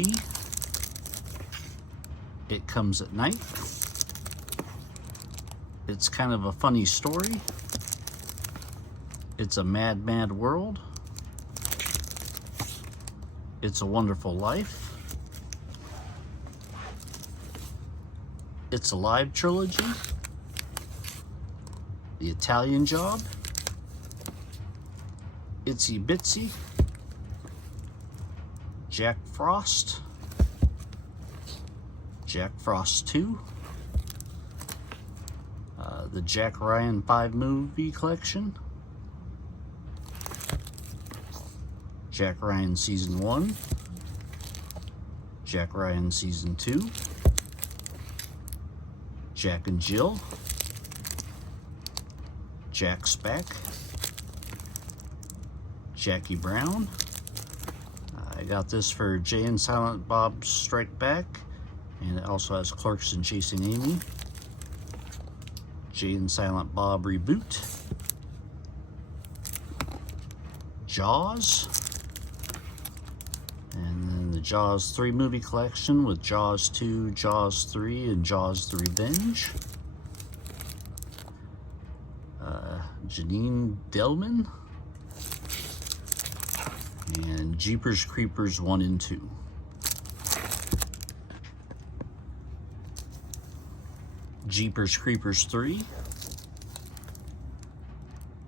It Comes at Night. It's kind of a funny story. It's a Mad, Mad World. It's a Wonderful Life. It's Alive trilogy. The Italian Job. Itsy Bitsy. Jack Frost. Jack Frost 2. The Jack Ryan 5 movie collection. Jack Ryan Season 1. Jack Ryan Season 2. Jack and Jill. Jack's Back. Jackie Brown. I got this for Jay and Silent Bob Strike Back, and it also has Clerks and Chasing Amy. Jay and Silent Bob Reboot. Jaws. And then the Jaws 3 movie collection with Jaws 2, Jaws 3, and Jaws the Revenge. Janine Delman. And Jeepers Creepers 1 and 2. Jeepers Creepers 3.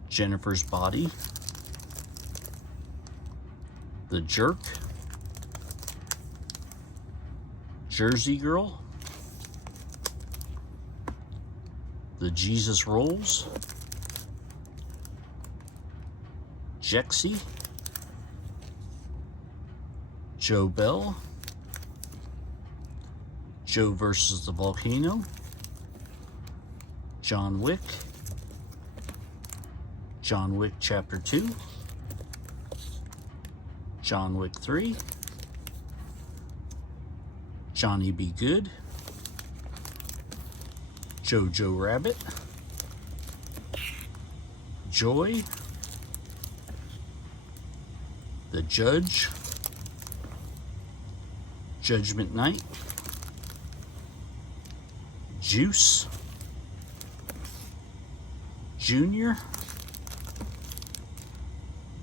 Jennifer's Body. The Jerk. Jersey Girl. The Jesus Rolls. Jexy. Joe Bell. Joe versus the Volcano. John Wick. John Wick Chapter 2. John Wick 3. Johnny Be Good. Jojo Rabbit. Joy. The Judge. Judgment Night. Juice. Junior.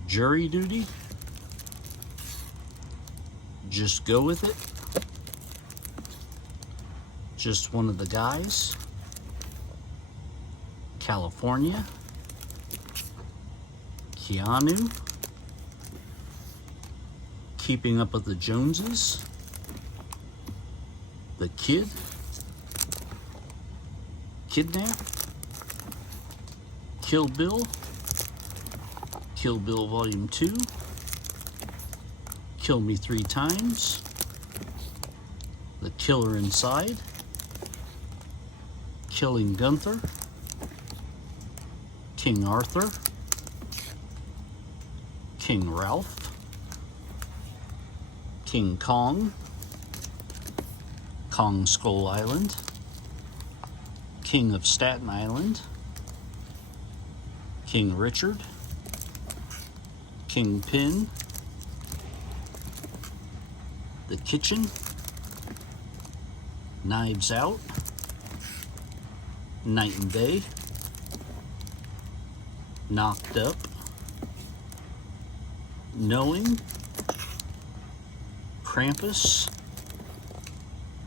Jury Duty. Just Go With It. Just One of the Guys. California. Keanu. Keeping Up with the Joneses. The Kid. Kidnap. Kill Bill. Kill Bill Volume 2. Kill Me 3 Times. The Killer Inside. Killing Gunther. King Arthur. King Ralph. King Kong. Kong Skull Island. King of Staten Island. King Richard. Kingpin. The Kitchen. Knives Out. Night and Day. Knocked Up. Knowing. Krampus.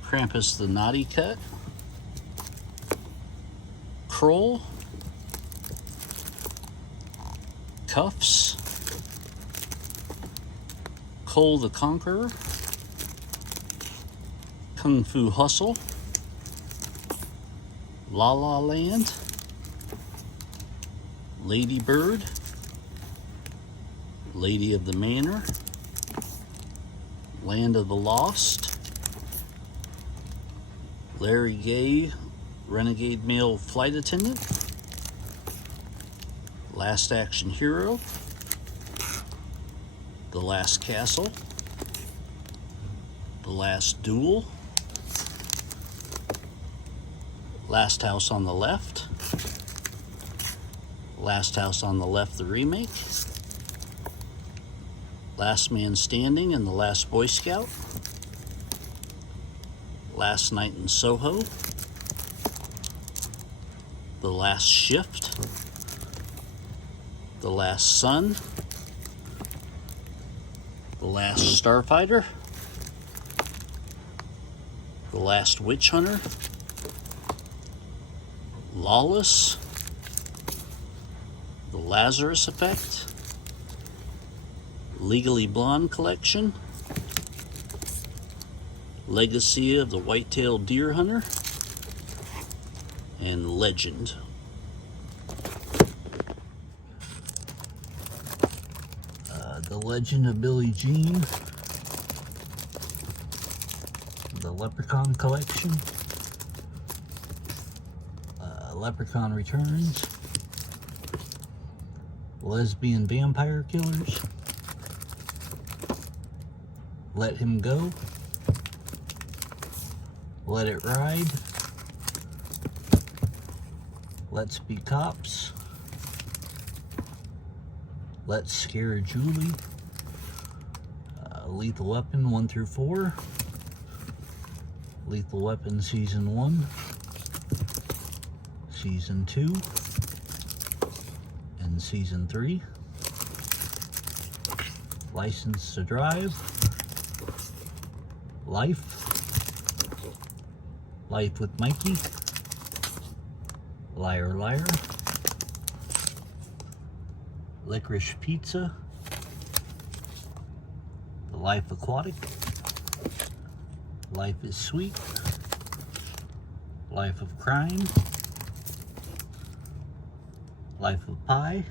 Krampus the Naughty Cut. Kroll. Cuffs. Cole the Conqueror. Kung Fu Hustle. La La Land. Lady Bird. Lady of the Manor. Land of the Lost. Larry Gay, Renegade Male Flight Attendant. Last Action Hero. The Last Castle. The Last Duel. Last House on the Left. Last House on the Left, the remake. Last Man Standing and The Last Boy Scout. Last Night in Soho. The Last Shift. The Last Sun. The Last Starfighter. The Last Witch Hunter. Lawless. The Lazarus Effect. Legally Blonde Collection. Legacy of the White-tailed Deer Hunter. And Legend. The Legend of Billie Jean. The Leprechaun Collection. Leprechaun Returns. Lesbian Vampire Killers. Let Him Go. Let It Ride. Let's Be Cops. Let's Scare Julie, Lethal Weapon 1 through 4, Lethal Weapon Season 1, Season 2, and Season 3, License to Drive, Life, Life with Mikey, Liar Liar, Licorice Pizza, The Life Aquatic, Life is Sweet, Life of Crime, Life of Pi,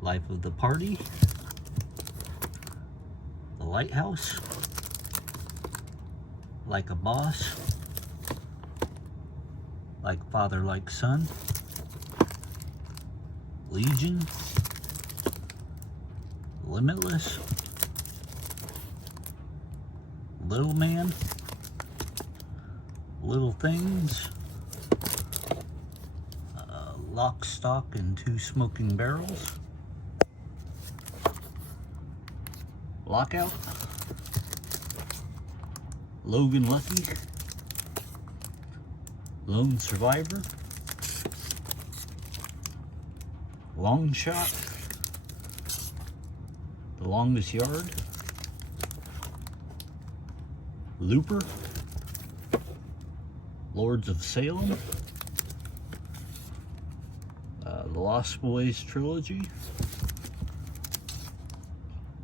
Life of the Party, The Lighthouse, Like a Boss, Like Father, Like Son, Legion, Limitless, Little Man, Little Things, Lock, Stock, and Two Smoking Barrels, Lockout, Logan Lucky, Lone Survivor, Long Shot, The Longest Yard, Looper, Lords of Salem, The Lost Boys Trilogy,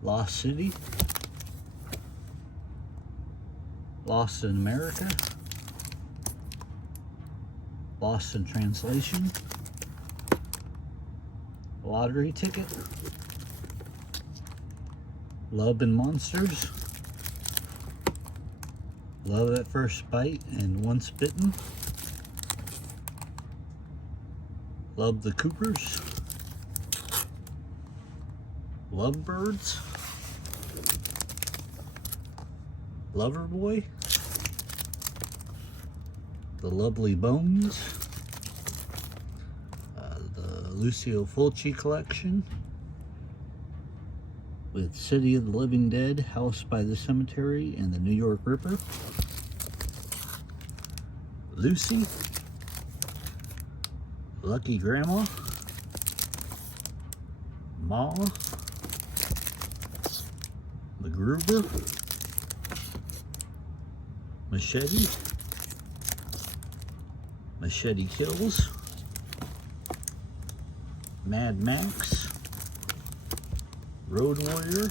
Lost City, Lost in America, Lost in Translation, Lottery Ticket, Love and Monsters, Love at First Bite and Once Bitten, Love the Coopers, Lovebirds, Loverboy, The Lovely Bones, the Lucio Fulci collection, with City of the Living Dead, House by the Cemetery, and the New York Ripper, Lucy, Lucky Grandma, Ma, The Gruber, Machete, Machete Kills, Mad Max, Road Warrior,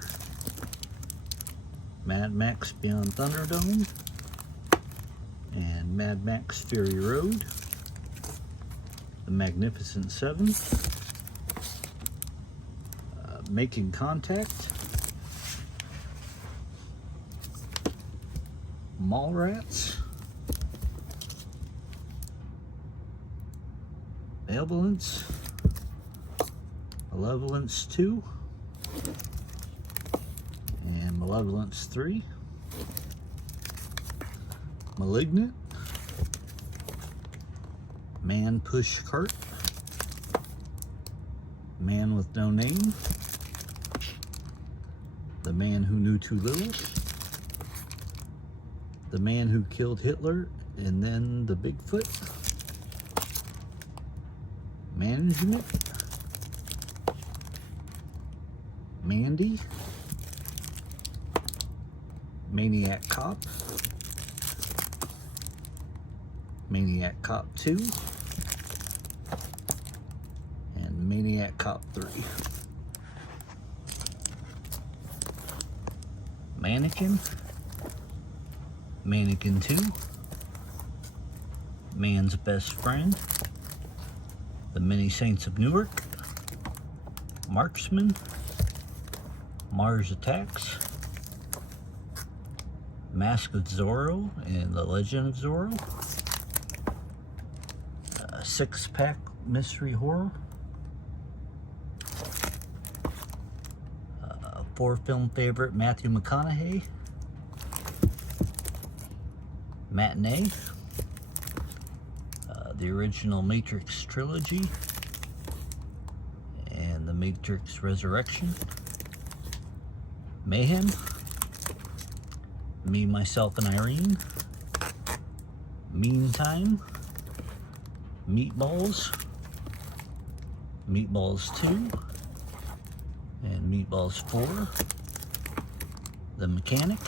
Mad Max Beyond Thunderdome, and Mad Max Fury Road, The Magnificent Seven, Making Contact, Mallrats, Malevolence, Malevolence 2, and Malevolence 3, Malignant, Man Push Cart, Man with No Name, The Man Who Knew Too Little, The Man Who Killed Hitler, and then the Bigfoot, Management, Mandy, Maniac Cop, Maniac Cop 2, and Maniac Cop 3. Mannequin, Mannequin 2, Man's Best Friend, The Many Saints of Newark, Marksman, Mars Attacks, Mask of Zorro and the Legend of Zorro, Six-Pack Mystery Horror, 4-film favorite Matthew McConaughey, Matinee, the original Matrix trilogy, Matrix Resurrection, Mayhem, Me, Myself, and Irene, Meantime, Meatballs, Meatballs 2, and Meatballs 4, The Mechanic,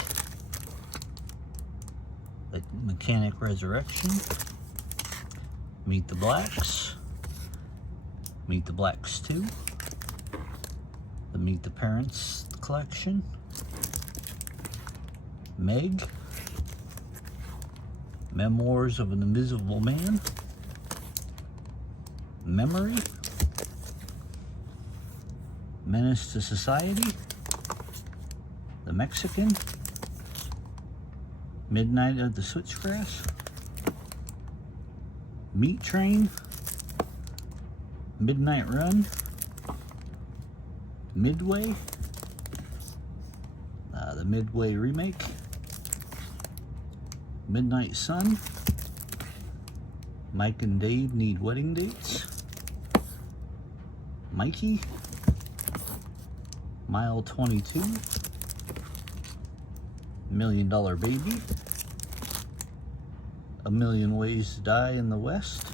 The Mechanic Resurrection, Meet the Blacks, Meet the Blacks 2, the Meet the Parents Collection, Meg, Memoirs of an Invisible Man, Memory, Menace to Society, The Mexican, Midnight of the Switchgrass, Meat Train, Midnight Run, Midway, the Midway remake, Midnight Sun, Mike and Dave Need Wedding Dates, Mikey, Mile 22, $1 Million Baby, A Million Ways to Die in the West,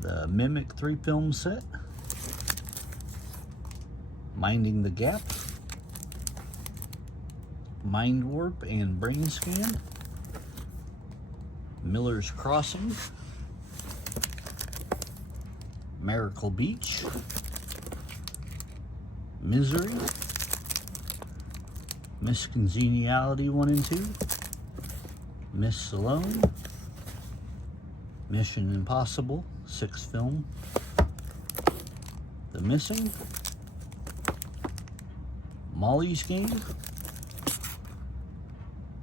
the Mimic 3-film set, Minding the Gap, Mind Warp and Brain Scan, Miller's Crossing, Miracle Beach, Misery, Miss Congeniality 1 and 2, Miss Salone, Mission Impossible 6th film, The Missing, Molly's Game,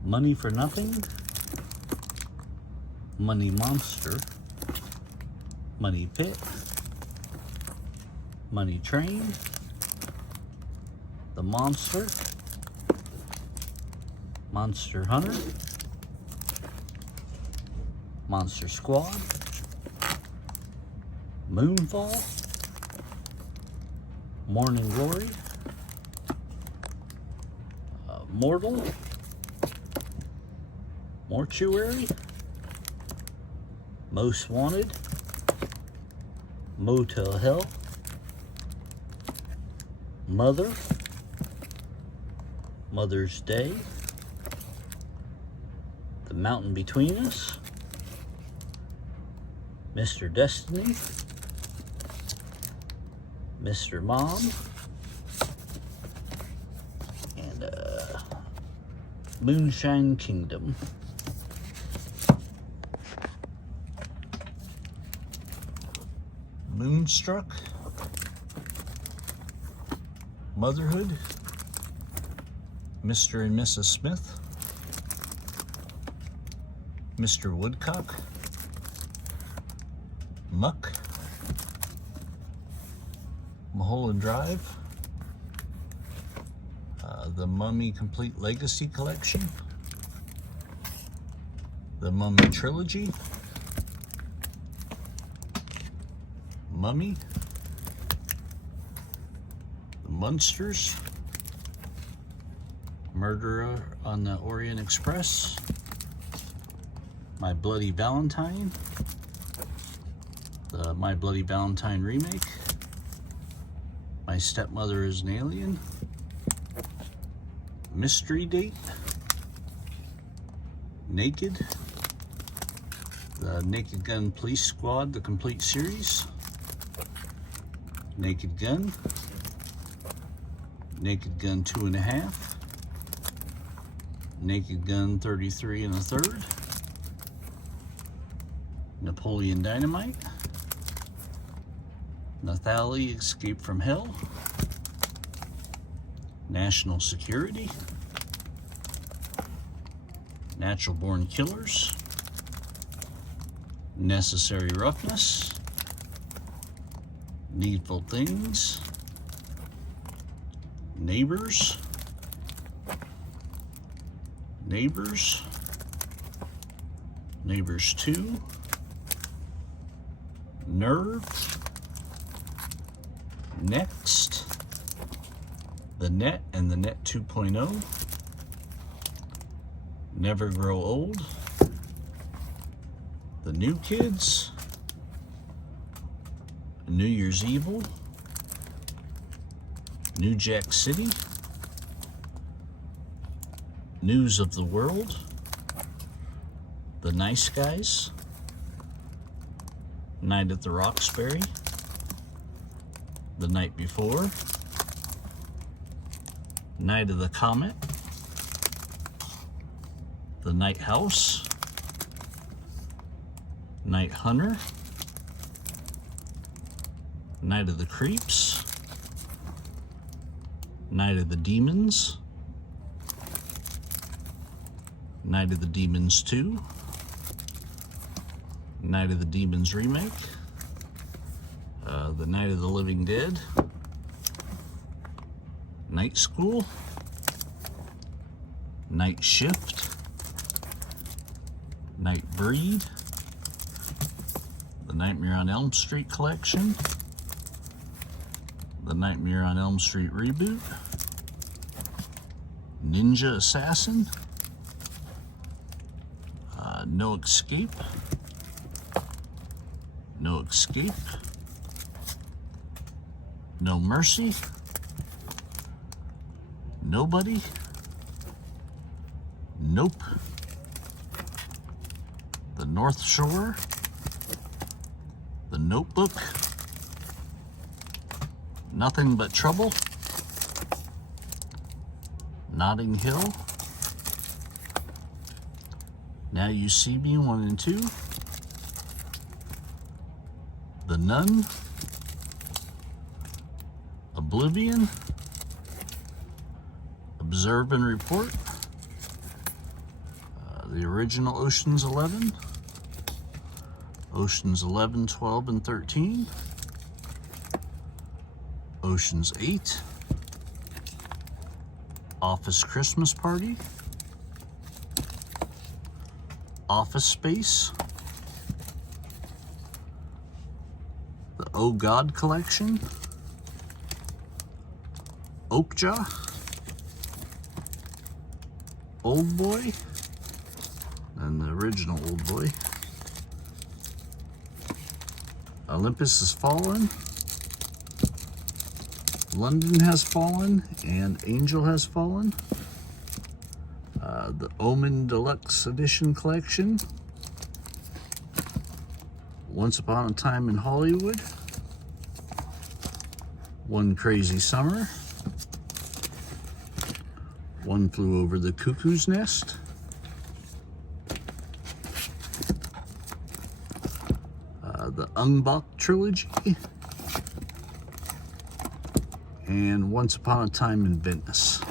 Money for Nothing, Money Monster, Money Pit, Money Train, The Monster, Monster Hunter, Monster Squad, Moonfall, Morning Glory, Mortal, Mortuary, Most Wanted, Motel Hell, Mother, Mother's Day, The Mountain Between Us, Mr. Destiny, Mr. Mom, and Moonshine Kingdom. Moonstruck, Motherhood, Mr. and Mrs. Smith, Mr. Woodcock, Muck, Mulholland Drive, the Mummy Complete Legacy Collection, the Mummy Trilogy, Mummy, The Munsters, Murderer on the Orient Express, My Bloody Valentine, the My Bloody Valentine remake, My Stepmother is an Alien, Mystery Date, Naked, the Naked Gun Police Squad, the complete series, Naked Gun, Naked Gun 2.5, Naked Gun 33 1/3, Napoleon Dynamite, Nathalie Escape from Hell, National Security, Natural Born Killers, Necessary Roughness, Needful Things, Neighbors, Neighbors, Neighbors 2, Nerve, Next, the Net and the Net 2.0. Never Grow Old. The New Kids. New Year's Evil. New Jack City. News of the World. The Nice Guys. Night at the Roxbury. The Night Before. Night of the Comet. The Night House. Night Hunter. Night of the Creeps. Night of the Demons. Night of the Demons 2. Night of the Demons Remake. The Night of the Living Dead. Night School. Night Shift. Night Breed. The Nightmare on Elm Street collection. The Nightmare on Elm Street reboot. Ninja Assassin. No Escape. No Escape. No Mercy. Nobody. Nope. The North Shore. The Notebook. Nothing But Trouble. Notting Hill. Now You See Me 1 and 2. The Nun. Oblivion. Observe and Report. The original Ocean's 11. Ocean's 11, 12, and 13. Ocean's 8. Office Christmas Party. Office Space. The Oh God Collection. Oakjaw. Old Boy. And the original Old Boy. Olympus Has Fallen. London Has Fallen, and Angel Has Fallen. The Omen Deluxe Edition collection. Once Upon a Time in Hollywood. One Crazy Summer. One Flew Over the Cuckoo's Nest. The Ung-Bak trilogy. And Once Upon a Time in Venice.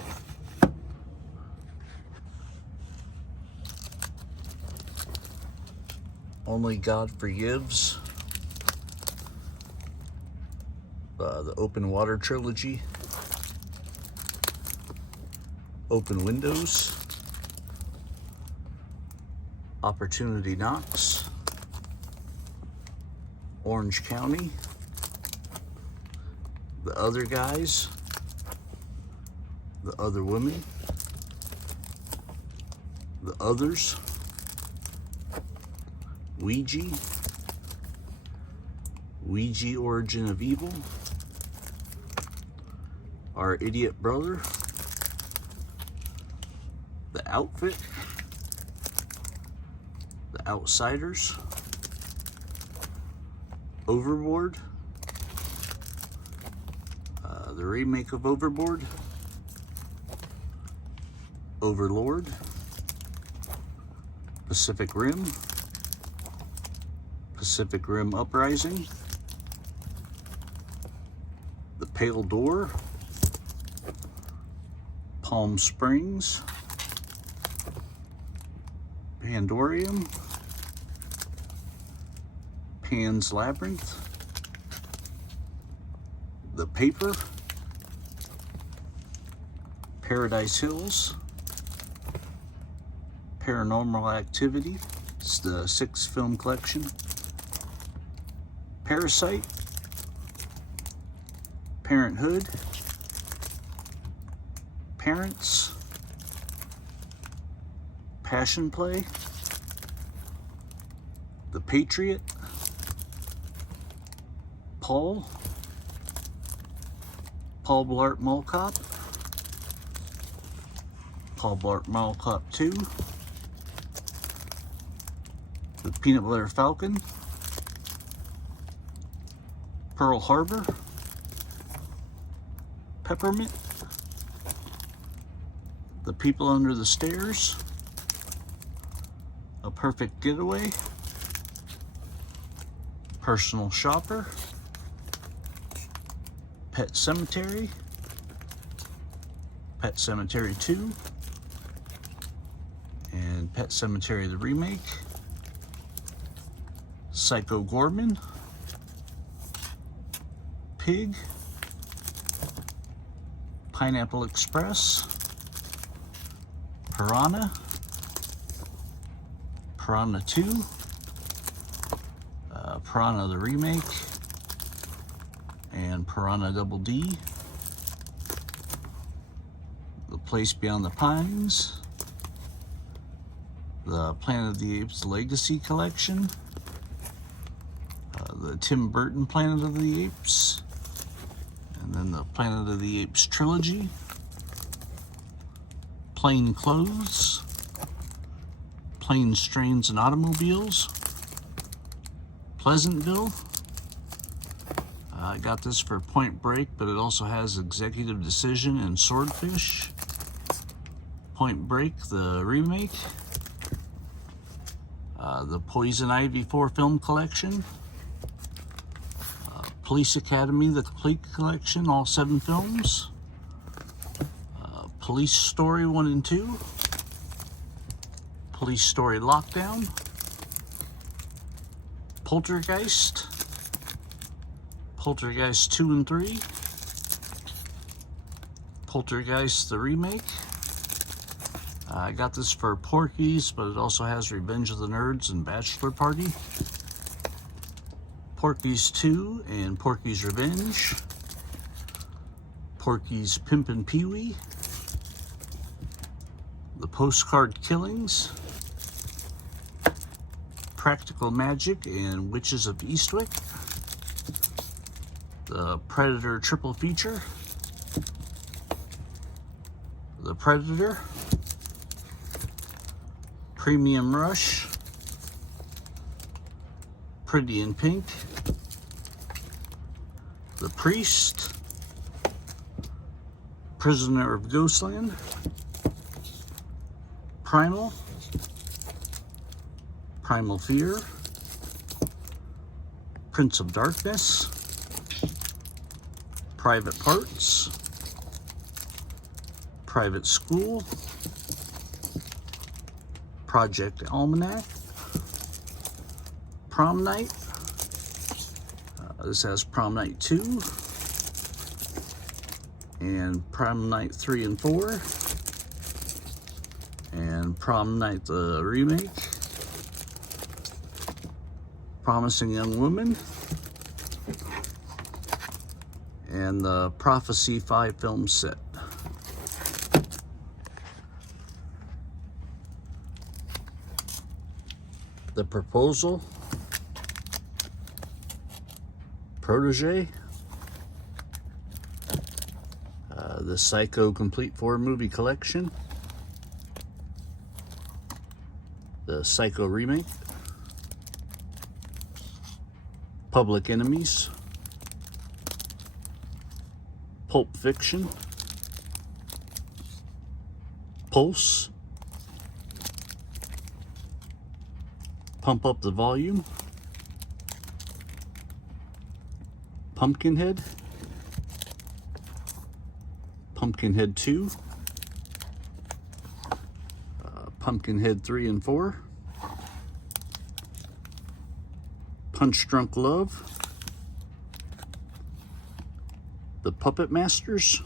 Only God Forgives. The Open Water trilogy. Open Windows. Opportunity Knocks. Orange County. The Other Guys. The Other Women. The Others. Ouija. Ouija Origin of Evil. Our Idiot Brother. The Outfit. The Outsiders. Overboard. The remake of Overboard. Overlord. Pacific Rim. Pacific Rim Uprising. The Pale Door. Palm Springs. Pandorium. Pan's Labyrinth. The Paper. Paradise Hills. Paranormal Activity. It's the 6 film collection. Parasite. Parenthood, Parents, Passion Play, The Patriot, Paul Blart Mall Cop, Paul Blart Mall Cop 2, The Peanut Butter Falcon, Pearl Harbor, Peppermint, The People Under the Stairs, A Perfect Getaway, Personal Shopper, Pet Sematary, Pet Sematary 2, and Pet Sematary the Remake, Psycho Gorman, Pig, Pineapple Express, Piranha, Piranha 2, Piranha the Remake, and Piranha Double D, The Place Beyond the Pines, the Planet of the Apes Legacy Collection, the Tim Burton Planet of the Apes, and then the Planet of the Apes Trilogy, Plain Clothes, Planes, Trains, and Automobiles, Pleasantville. I got this for Point Break, but it also has Executive Decision and Swordfish. Point Break, the remake. The Poison Ivy 4 film collection. Police Academy, the complete collection, all 7 films. Police Story 1 and 2. Police Story Lockdown. Poltergeist. Poltergeist 2 and 3. Poltergeist the remake. I got this for Porky's, but it also has Revenge of the Nerds and Bachelor Party. Porky's 2 and Porky's Revenge. Porky's Pimpin' Pee-wee. The Postcard Killings. Practical Magic and Witches of Eastwick. The Predator Triple Feature. The Predator. Premium Rush. Pretty in Pink. The Priest. Prisoner of Ghostland. Primal. Primal Fear. Prince of Darkness. Private Parts. Private School. Project Almanac. Prom Night. This has Prom Night 2. And Prom Night 3 and 4. And Prom Night the remake. Promising Young Woman. And the Prophecy 5 film set. The Proposal. Protege. The Psycho Complete 4 movie collection. The Psycho remake. Public Enemies. Pulp Fiction. Pulse. Pump Up the Volume. Pumpkinhead. Pumpkinhead 2. Pumpkinhead 3 and 4. Punch Drunk Love. The Puppet Masters.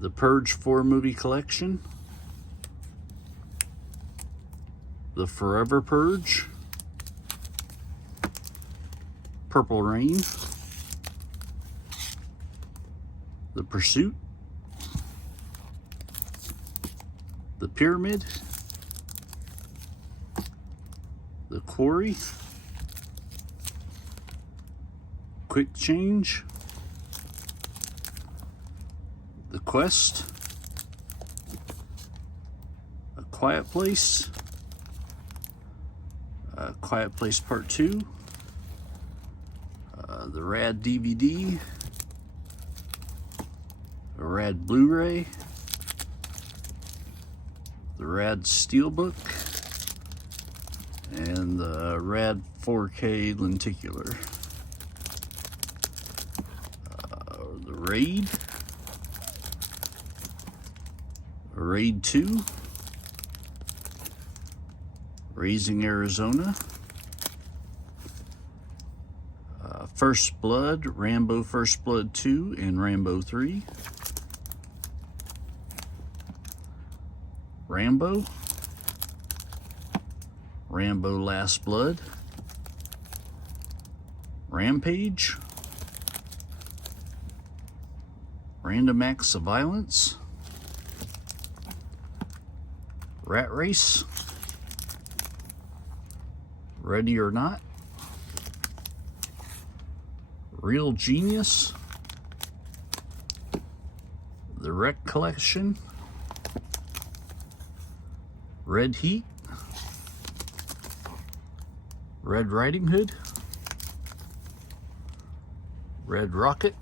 The Purge 4 movie collection. The Forever Purge. Purple Rain. The Pursuit, The Pyramid, The Quarry, Quick Change, The Quest, A Quiet Place, Quiet Place Part 2, the Rad DVD, a Rad Blu-ray, the Rad Steelbook, and the Rad 4K Lenticular. The Raid, Raid 2, Raising Arizona, First Blood, Rambo First Blood 2, and Rambo 3, Rambo, Rambo Last Blood, Rampage, Random Acts of Violence, Rat Race, Ready or Not, Real Genius, The Wreck Collection, Red Heat, Red Riding Hood, Red Rocket,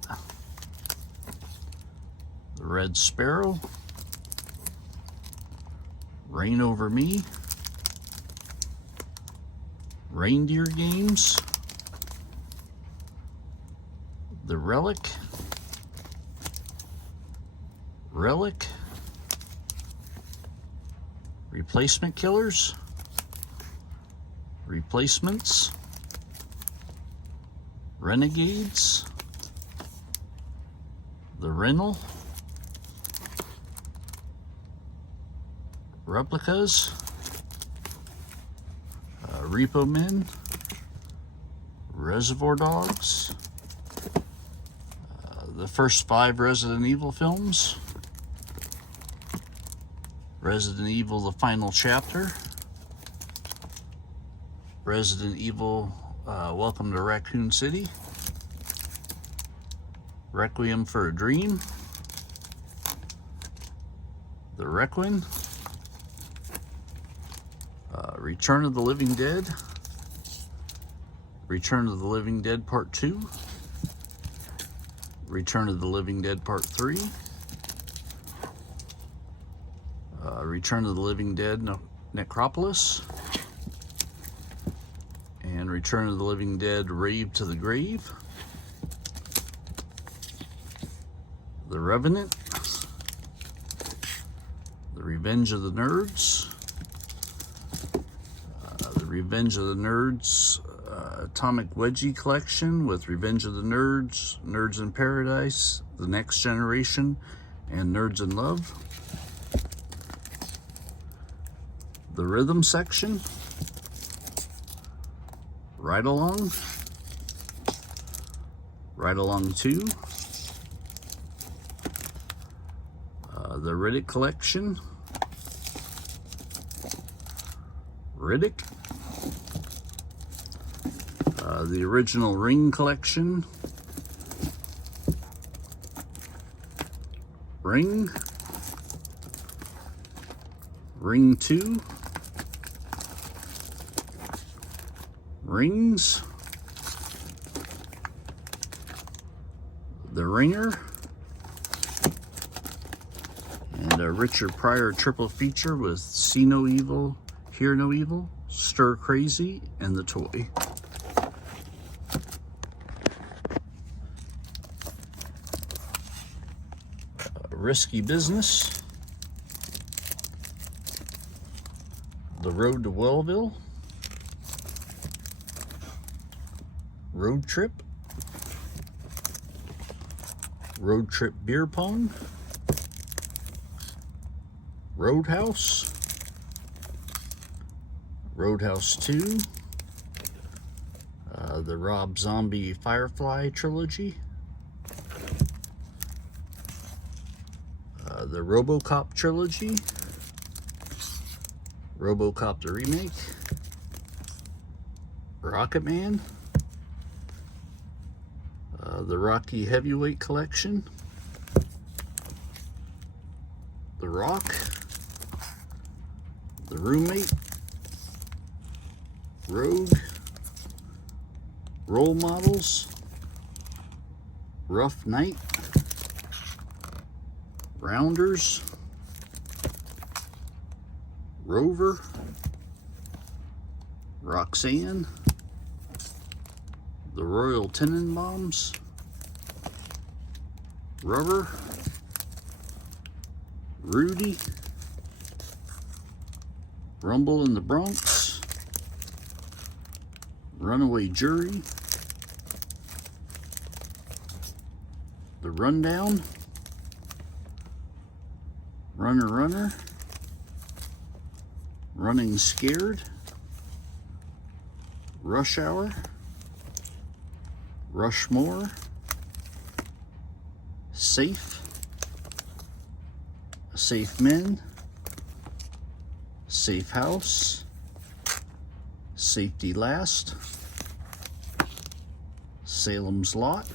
The Red Sparrow, Reign Over Me, Reindeer Games, The Relic, Relic, Replacement Killers, Replacements, Renegades, The Rental, Replicas, Repo Men, Reservoir Dogs, the first 5 Resident Evil films, Resident Evil The Final Chapter, Resident Evil Welcome to Raccoon City, Requiem for a Dream, The Requiem, Return of the Living Dead, Return of the Living Dead Part 2, Return of the Living Dead Part 3, Return of the Living Dead Necropolis, and Return of the Living Dead Rave to the Grave, The Revenant, The Revenge of the Nerds, The Revenge of the Nerds Atomic Wedgie Collection with Revenge of the Nerds, Nerds in Paradise, The Next Generation, and Nerds in Love. The Rhythm Section, Ride Along, Ride Along 2, the Riddick Collection, Riddick, the original Ring Collection, Ring, Ring 2, Rings, The Ringer, and a Richard Pryor triple feature with See No Evil, Hear No Evil, Stir Crazy, and The Toy. Risky Business, The Road to Wellville, Road Trip, Road Trip Beer Pong, Roadhouse, Roadhouse 2, the Rob Zombie Firefly trilogy, The RoboCop trilogy, RoboCop the remake, Rocket Man, the Rocky Heavyweight Collection, The Rock, The Roommate, Rogue, Role Models, Rough Night, Rounders, Rover, Roxanne, The Royal Tenenbaums, Rubber, Rudy, Rumble in the Bronx, Runaway Jury, The Rundown, Runner, Running Scared, Rush Hour, Rushmore, Safe, Safe Men, Safe House, Safety Last, Salem's Lot,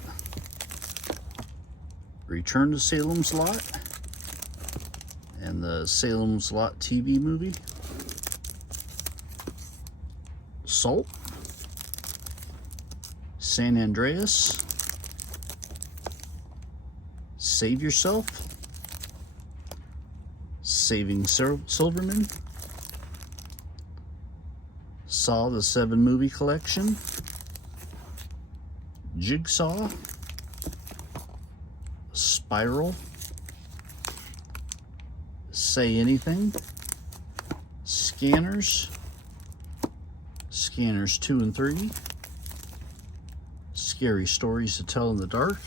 Return to Salem's Lot, and the Salem's Lot TV movie, Salt, San Andreas, Save Yourself, Saving Silverman, Saw the 7 movie collection, Jigsaw, Spiral, Say Anything, Scanners, Scanners 2 and 3, Scary Stories to Tell in the Dark,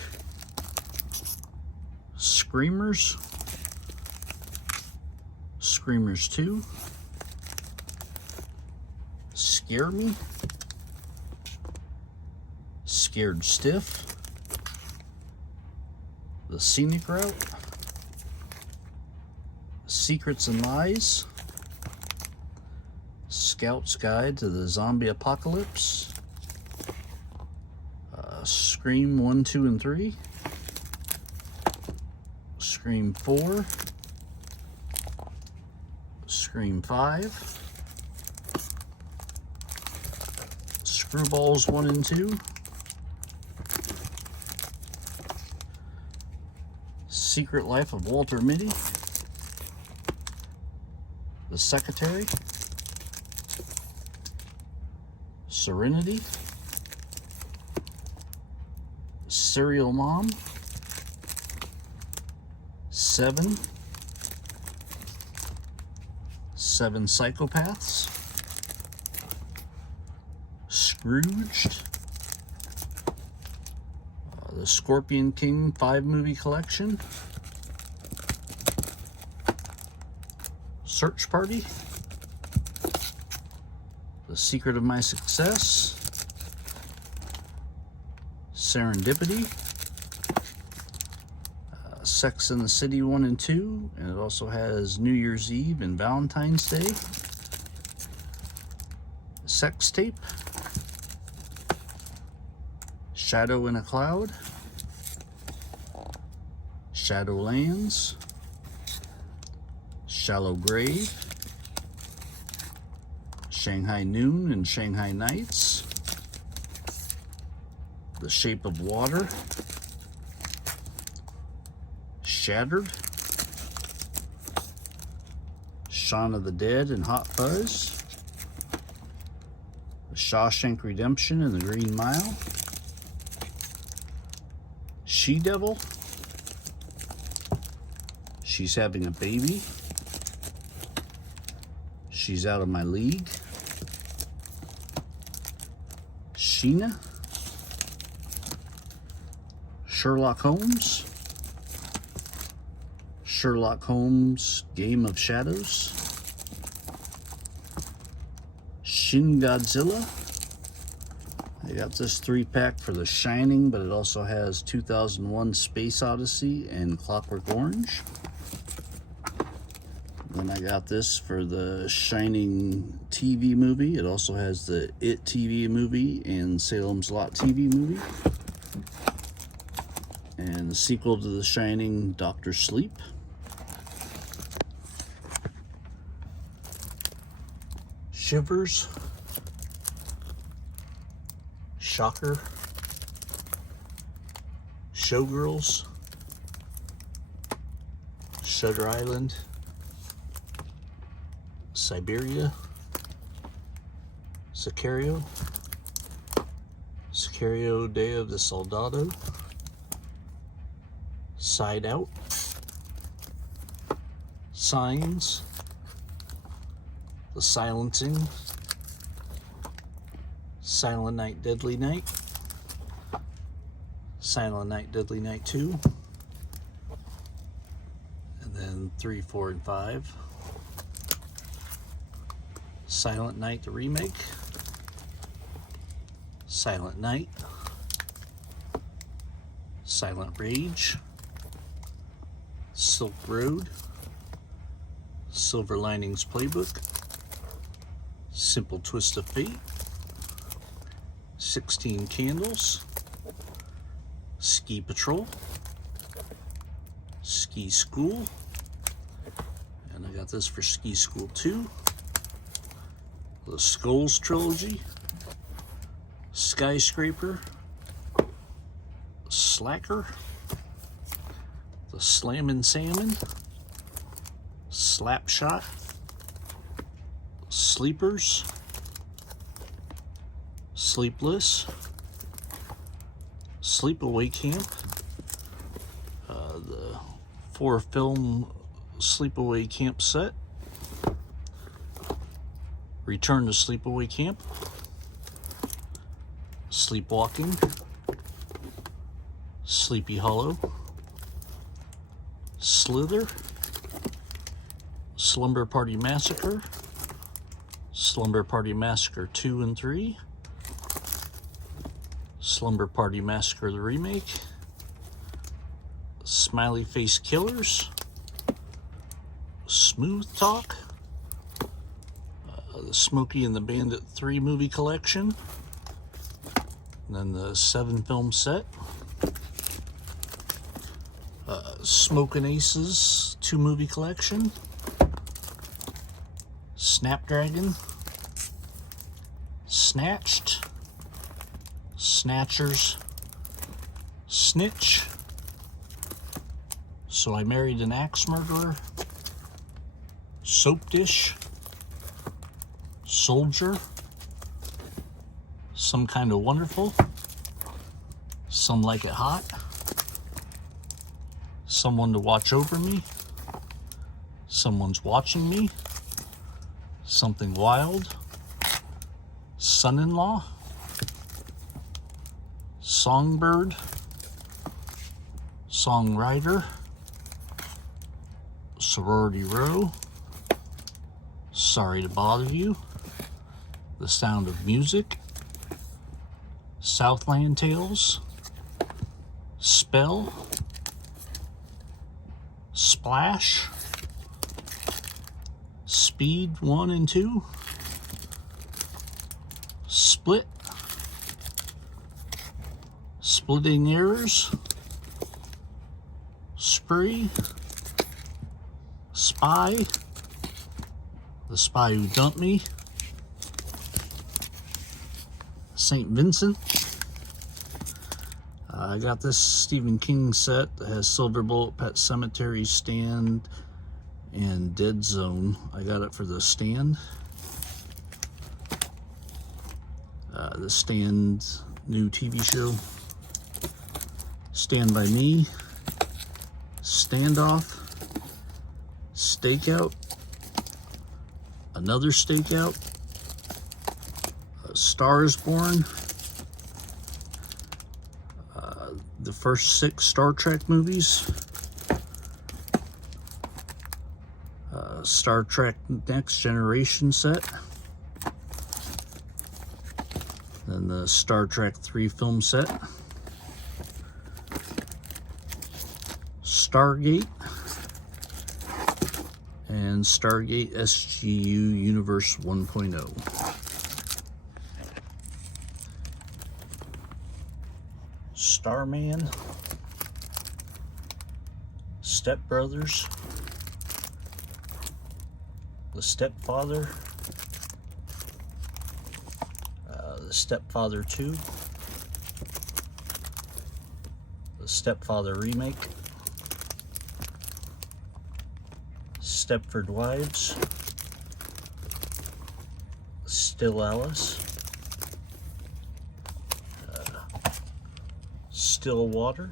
Screamers, Screamers 2, Scare Me, Scared Stiff, The Scenic Route, Secrets and Lies, Scout's Guide to the Zombie Apocalypse, Scream 1, 2, and 3, Scream 4, Scream 5, Screwballs 1 and 2, Secret Life of Walter Mitty, The Secretary, Serenity, Serial Mom, 7, 7 Psychopaths, Scrooged, the Scorpion King 5 movie collection, Search Party, The Secret of My Success, Serendipity, Sex and the City 1 and 2, and it also has New Year's Eve and Valentine's Day, Sex Tape, Shadow in a Cloud, Shadowlands, Shallow Grave, Shanghai Noon and Shanghai Nights, The Shape of Water, Shattered, Shaun of the Dead and Hot Fuzz, The Shawshank Redemption and The Green Mile, She-Devil, She's Having a Baby, She's Out of My League, Sheena, Sherlock Holmes, Sherlock Holmes Game of Shadows, Shin Godzilla. I got this 3-pack for The Shining, but it also has 2001 Space Odyssey and Clockwork Orange. Then I got this for the Shining TV movie. It also has the It TV movie and Salem's Lot TV movie. And the sequel to The Shining, Dr. Sleep. Shivers. Shocker. Showgirls. Shutter Island. Siberia. Sicario. Sicario Day of the Soldado. Side Out. Signs. The Silencing. Silent Night, Deadly Night. Silent Night, Deadly Night 2. And then 3, 4, and 5. Silent Night, the remake. Silent Night. Silent Rage. Silk Road. Silver Linings Playbook. Simple Twist of Fate. 16 Candles. Ski Patrol. Ski School. And I got this for Ski School 2. The Skulls Trilogy. Skyscraper. Slacker. The Slammin' Salmon. Slapshot. Sleepers. Sleepless. Sleepaway Camp. The 4-film Sleepaway Camp set. Return to Sleepaway Camp. Sleepwalking. Sleepy Hollow. Slither. Slumber Party Massacre. Slumber Party Massacre 2 and 3. Slumber Party Massacre the remake. Smiley Face Killers. Smooth Talk. The Smokey and the Bandit 3 movie collection. And then the 7-film set. Smokin' Aces 2 movie collection. Snapdragon. Snatched. Snatchers. Snitch. So I Married an Axe Murderer. Soap Dish. Soldier. Some Kind of Wonderful. Some Like It Hot. Someone to Watch Over Me. Someone's Watching Me. Something Wild. Son-in-Law. Songbird. Songwriter. Sorority Row. Sorry to Bother You. The Sound of Music. Southland Tales. Spell. Splash. Speed 1 and 2. Split. Splitting Errors. Spree. Spy. The Spy Who Dumped Me. St. Vincent. I got this Stephen King set that has Silver Bullet, Pet Cemetery, Stand, and Dead Zone. I got it for the Stand. The Stand new TV show. Stand By Me. Standoff. Stakeout. Another Stakeout. A Star Is Born. The first 6 Star Trek movies. Star Trek Next Generation set. Then the Star Trek 3 film set. Stargate. and Stargate SGU Universe 1.0. Starman, Step Brothers, The Stepfather, The Stepfather 2, The Stepfather Remake, Stepford Wives, Still Alice, Still Water,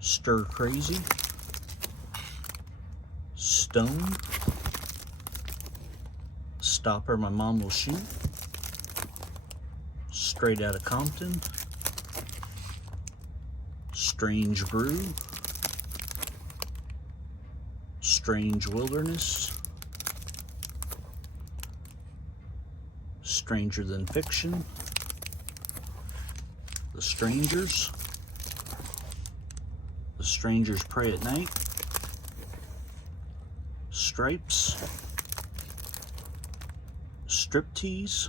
Stir Crazy, Stone, Stop Her, My Mom Will Shoot, Straight Outta Compton, Strange Brew, Strange Wilderness, Stranger Than Fiction, The Strangers, The Strangers Pray at Night, Stripes, Striptease,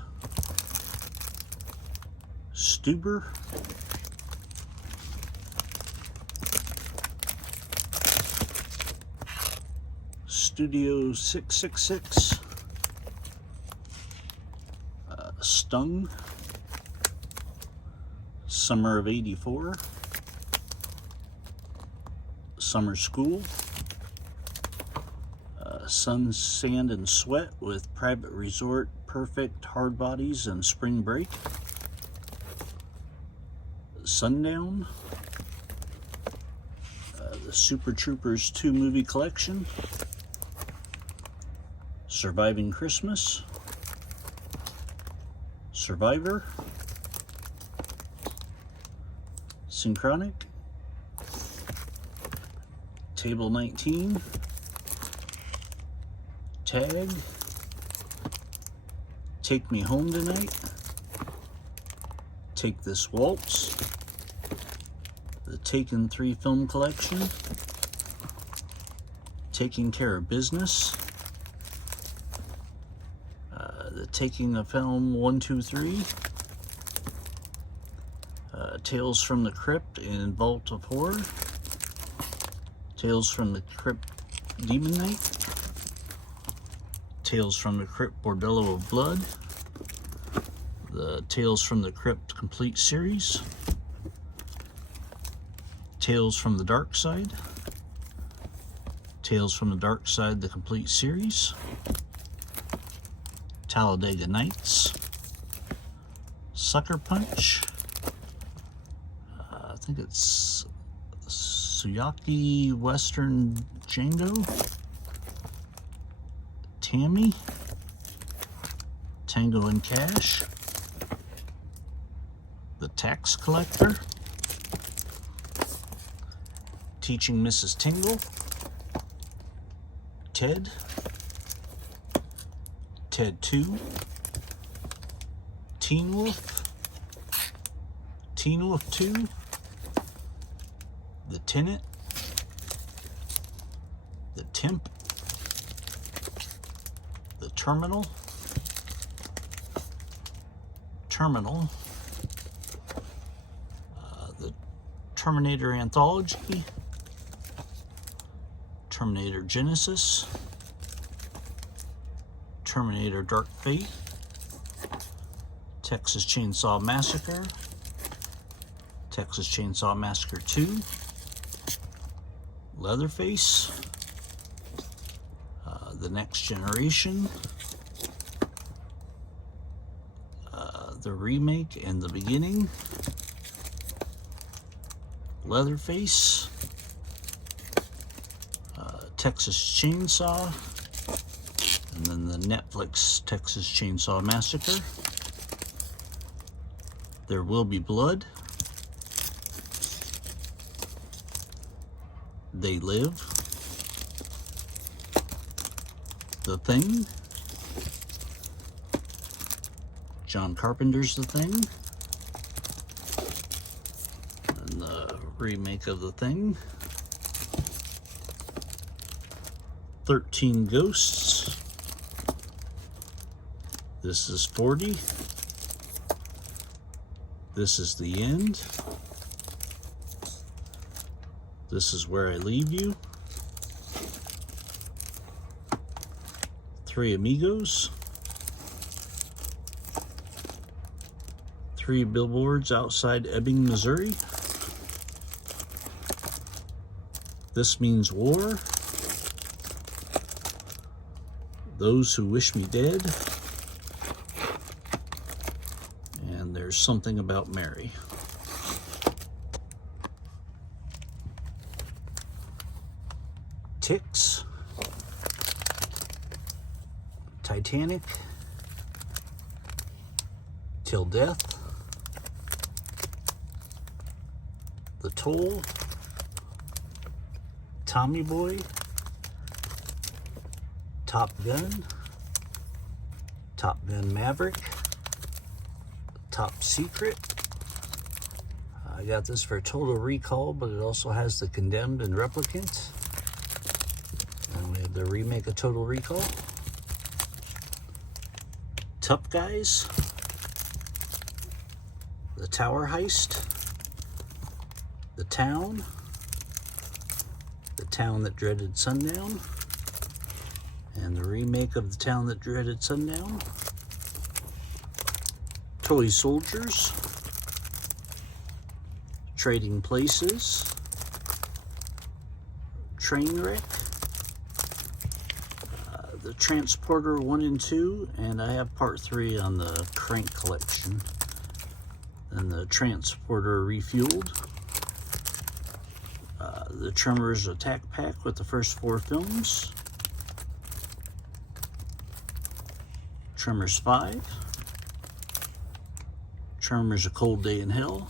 Stuber, Studio 666, Stung, Summer of '84, Summer School, Sun, Sand, and Sweat with Private Resort, Perfect, Hard Bodies, and Spring Break, Sundown, the Super Troopers 2 movie collection, Surviving Christmas, Survivor, Synchronic, Table 19, Tag, Take Me Home Tonight, Take This Waltz, the Taken 3 film collection, Taking Care of Business, the Taking a Film 1, 2, 3, Tales from the Crypt and Vault of Horror, Tales from the Crypt Demon Knight, Tales from the Crypt Bordello of Blood, the Tales from the Crypt Complete Series, Tales from the Dark Side, Tales from the Dark Side, the Complete Series, Talladega Nights, Sucker Punch, I think it's Suyaki Western Django, Tammy, Tango and Cash, The Tax Collector, Teaching Mrs. Tingle, Ted, Ted 2, Teen Wolf, Teen Wolf 2, The Tenant, The Temp, The Terminal, the Terminator Anthology, Terminator Genesis, Terminator Dark Fate, Texas Chainsaw Massacre, Texas Chainsaw Massacre 2, Leatherface, The Next Generation, the remake and the beginning, Leatherface, Texas Chainsaw, and then the Netflix Texas Chainsaw Massacre, There Will Be Blood, They Live, The Thing, John Carpenter's The Thing, and the remake of The Thing, 13 Ghosts. This is 40. This is The End. This is Where I Leave You. 3 Amigos. 3 Billboards Outside Ebbing, Missouri. This Means War. Those Who Wish Me Dead. And There's Something About Mary. Ticks. Titanic. Till Death. The Toll. Tommy Boy. Top Gun. Top Gun Maverick. Top Secret. I got this for Total Recall, but it also has The Condemned and Replicant. And we have the remake of Total Recall. Tough Guys. The Tower Heist. The Town. The Town That Dreaded Sundown. And the remake of The Town That Dreaded Sundown. Toy Soldiers. Trading Places. Trainwreck. The Transporter 1 and 2, and I have part 3 on the Crank Collection. And the Transporter Refueled. The Tremors Attack Pack with the first 4 films. Tremors 5. Tremors A Cold Day in Hell.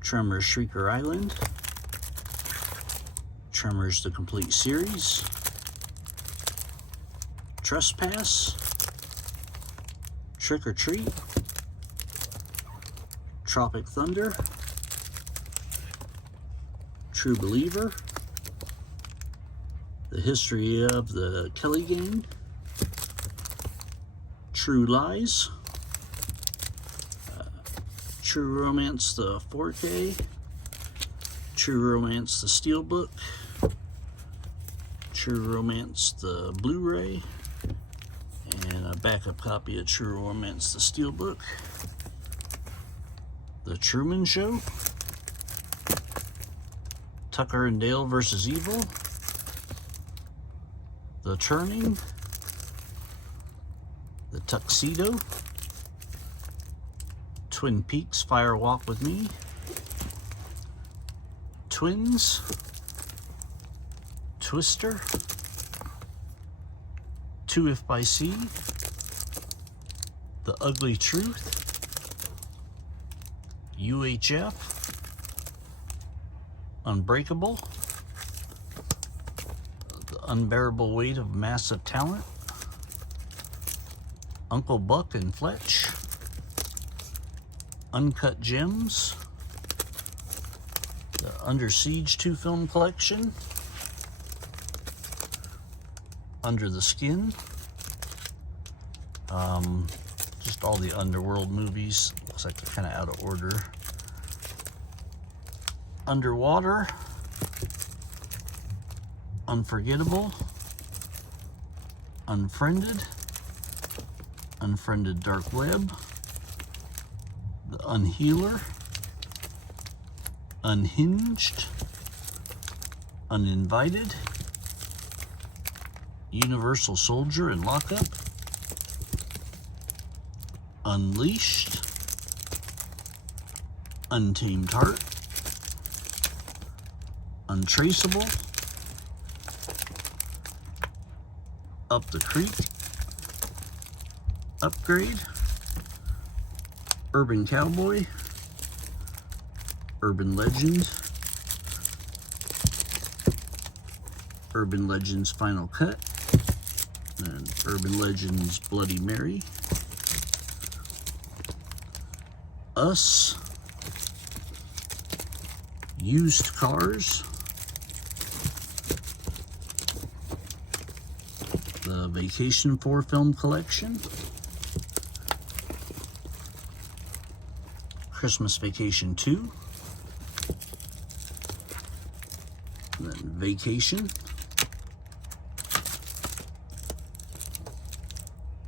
Tremors Shrieker Island. Tremors The Complete Series. Trespass. Trick or Treat. Tropic Thunder. True Believer. The History of the Kelly Gang. True Lies. True Romance the 4K. True Romance the Steelbook. True Romance the Blu-ray. And a backup copy of True Romance the Steelbook. The Truman Show. Tucker and Dale versus Evil. The Turning. The Tuxedo. Twin Peaks Fire Walk with Me. Twins. Twister. 2 If by Sea. The Ugly Truth. UHF. Unbreakable. The Unbearable Weight of Massive Talent. Uncle Buck and Fletch. Uncut Gems. The Under Siege 2 film collection. Under the Skin. Just all the Underworld movies. Looks like they're kind of out of order. Underwater. Unforgettable. Unfriended. Unfriended Dark Web. The Unhealer. Unhinged. Uninvited. Universal Soldier and Lockup. Unleashed. Untamed Heart. Untraceable. Up the Creek. Upgrade. Urban Cowboy. Urban Legend. Urban Legends Final Cut. And Urban Legends Bloody Mary. Us. Used Cars. the Vacation 4 film collection, Christmas Vacation 2, and then Vacation,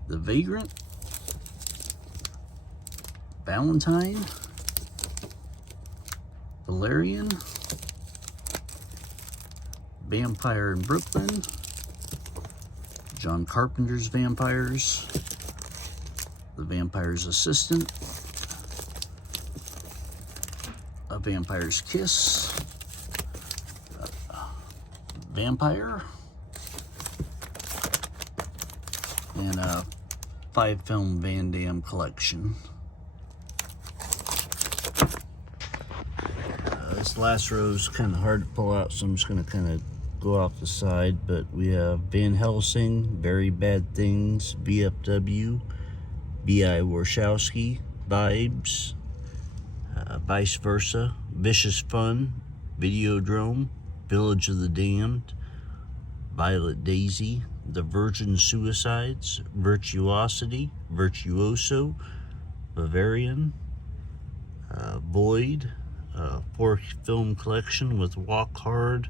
The Vagrant, Valentine, Valerian, Vampire in Brooklyn, John Carpenter's Vampires, The Vampire's Assistant, A Vampire's Kiss, Vampire, and a 5-film Van Damme collection. This last row is kind of hard to pull out, so I'm just going to kind of go off the side, but we have Van Helsing, Very Bad Things, VFW, B.I. Warshawski, Vibes, Vice Versa, Vicious Fun, Videodrome, Village of the Damned, Violet Daisy, The Virgin Suicides, Virtuosity, Virtuoso, Bavarian, Void, 4-film collection with Walk Hard,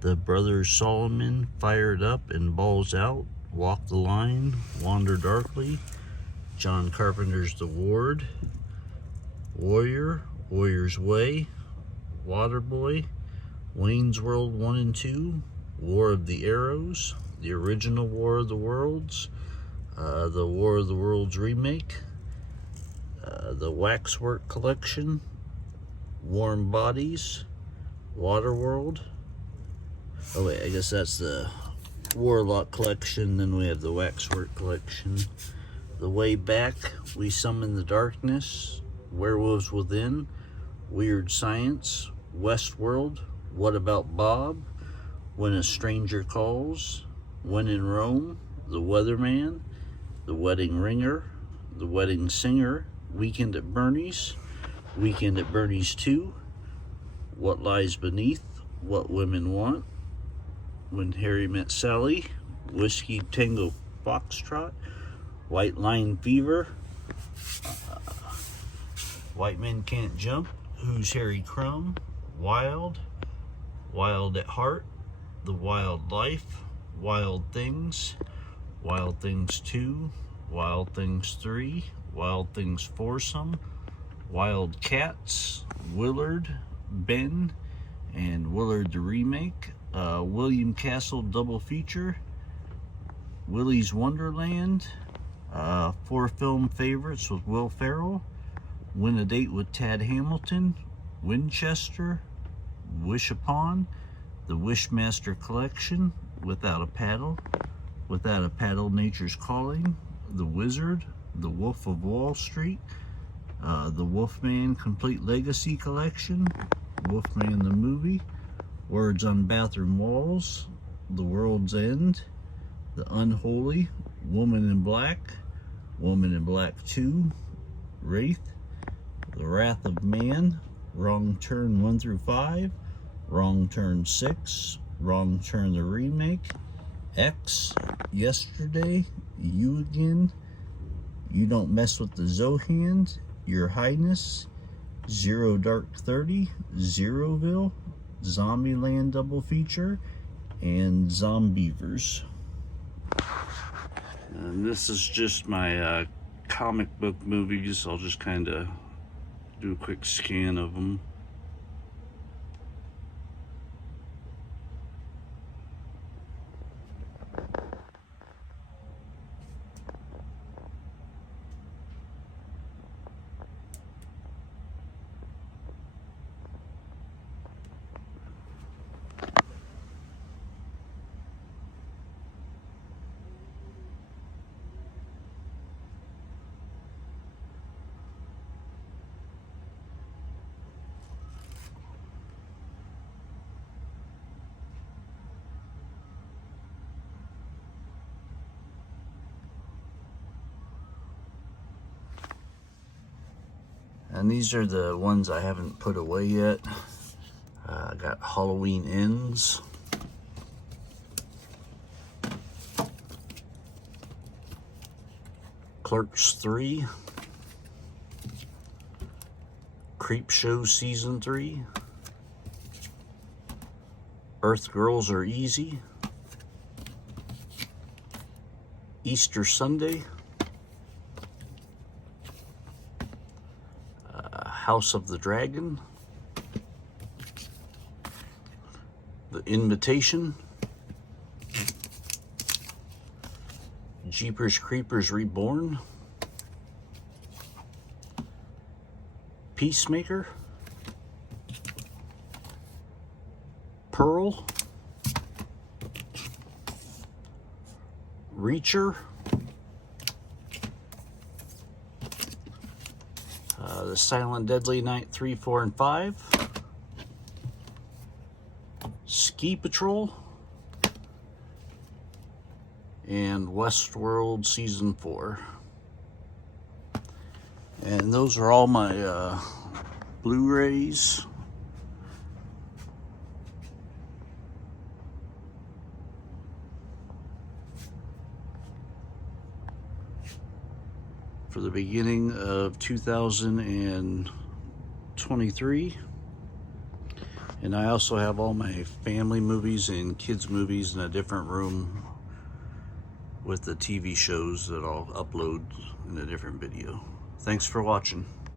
The Brothers Solomon, Fired Up and Balls Out, Walk the Line, Wander Darkly, John Carpenter's The Ward, Warrior, Warrior's Way, Waterboy, Wayne's World 1 and 2, War of the Arrows, the original War of the Worlds, the War of the Worlds remake, the Waxwork collection, Warm Bodies, Waterworld. Oh wait, I guess that's the Warlock collection. Then we have the Waxwork collection. The Way Back, We Summon the Darkness, Werewolves Within, Weird Science, Westworld, What About Bob, When a Stranger Calls, When in Rome, The Weatherman, The Wedding Ringer, The Wedding Singer, Weekend at Bernie's, Weekend at Bernie's 2, What Lies Beneath, What Women Want, When Harry Met Sally, Whiskey Tango Foxtrot, White Line Fever, White Men Can't Jump, Who's Harry Crumb, Wild, Wild at Heart, The Wild Life, Wild Things 2, Wild Things 3, Wild Things Foursome, Wild Cats, Willard, Ben, and Willard the Remake, William Castle double feature, Willy's Wonderland, 4-film favorites with Will Ferrell, Win a Date with Tad Hamilton, Winchester, Wish Upon, the Wishmaster collection, Without a Paddle, Nature's Calling, The Wizard, The Wolf of Wall Street, the Wolfman Complete Legacy collection, Wolfman the movie, Words on Bathroom Walls, The World's End, The Unholy, Woman in Black 2, Wraith, The Wrath of Man, Wrong Turn 1 through 5, Wrong Turn 6, Wrong Turn the Remake, X, Yesterday, You Again, You Don't Mess with the Zohand, Your Highness, Zero Dark 30, Zeroville, Zombieland double feature, and Zombievers. And this is just my comic book movies. I'll just kind of do a quick scan of them. And these are the ones I haven't put away yet. I got Halloween Ends, Clerks 3, Creep Show Season 3, Earth Girls Are Easy, Easter Sunday, House of the Dragon, The Invitation, Jeepers Creepers Reborn, Peacemaker, Pearl, Reacher, The Silent Deadly Night 3, 4, and 5, Ski Patrol, and Westworld Season 4. And those are all my Blu-rays. For the beginning of 2023. And I also have all my family movies and kids movies in a different room with the TV shows that I'll upload in a different video. Thanks for watching.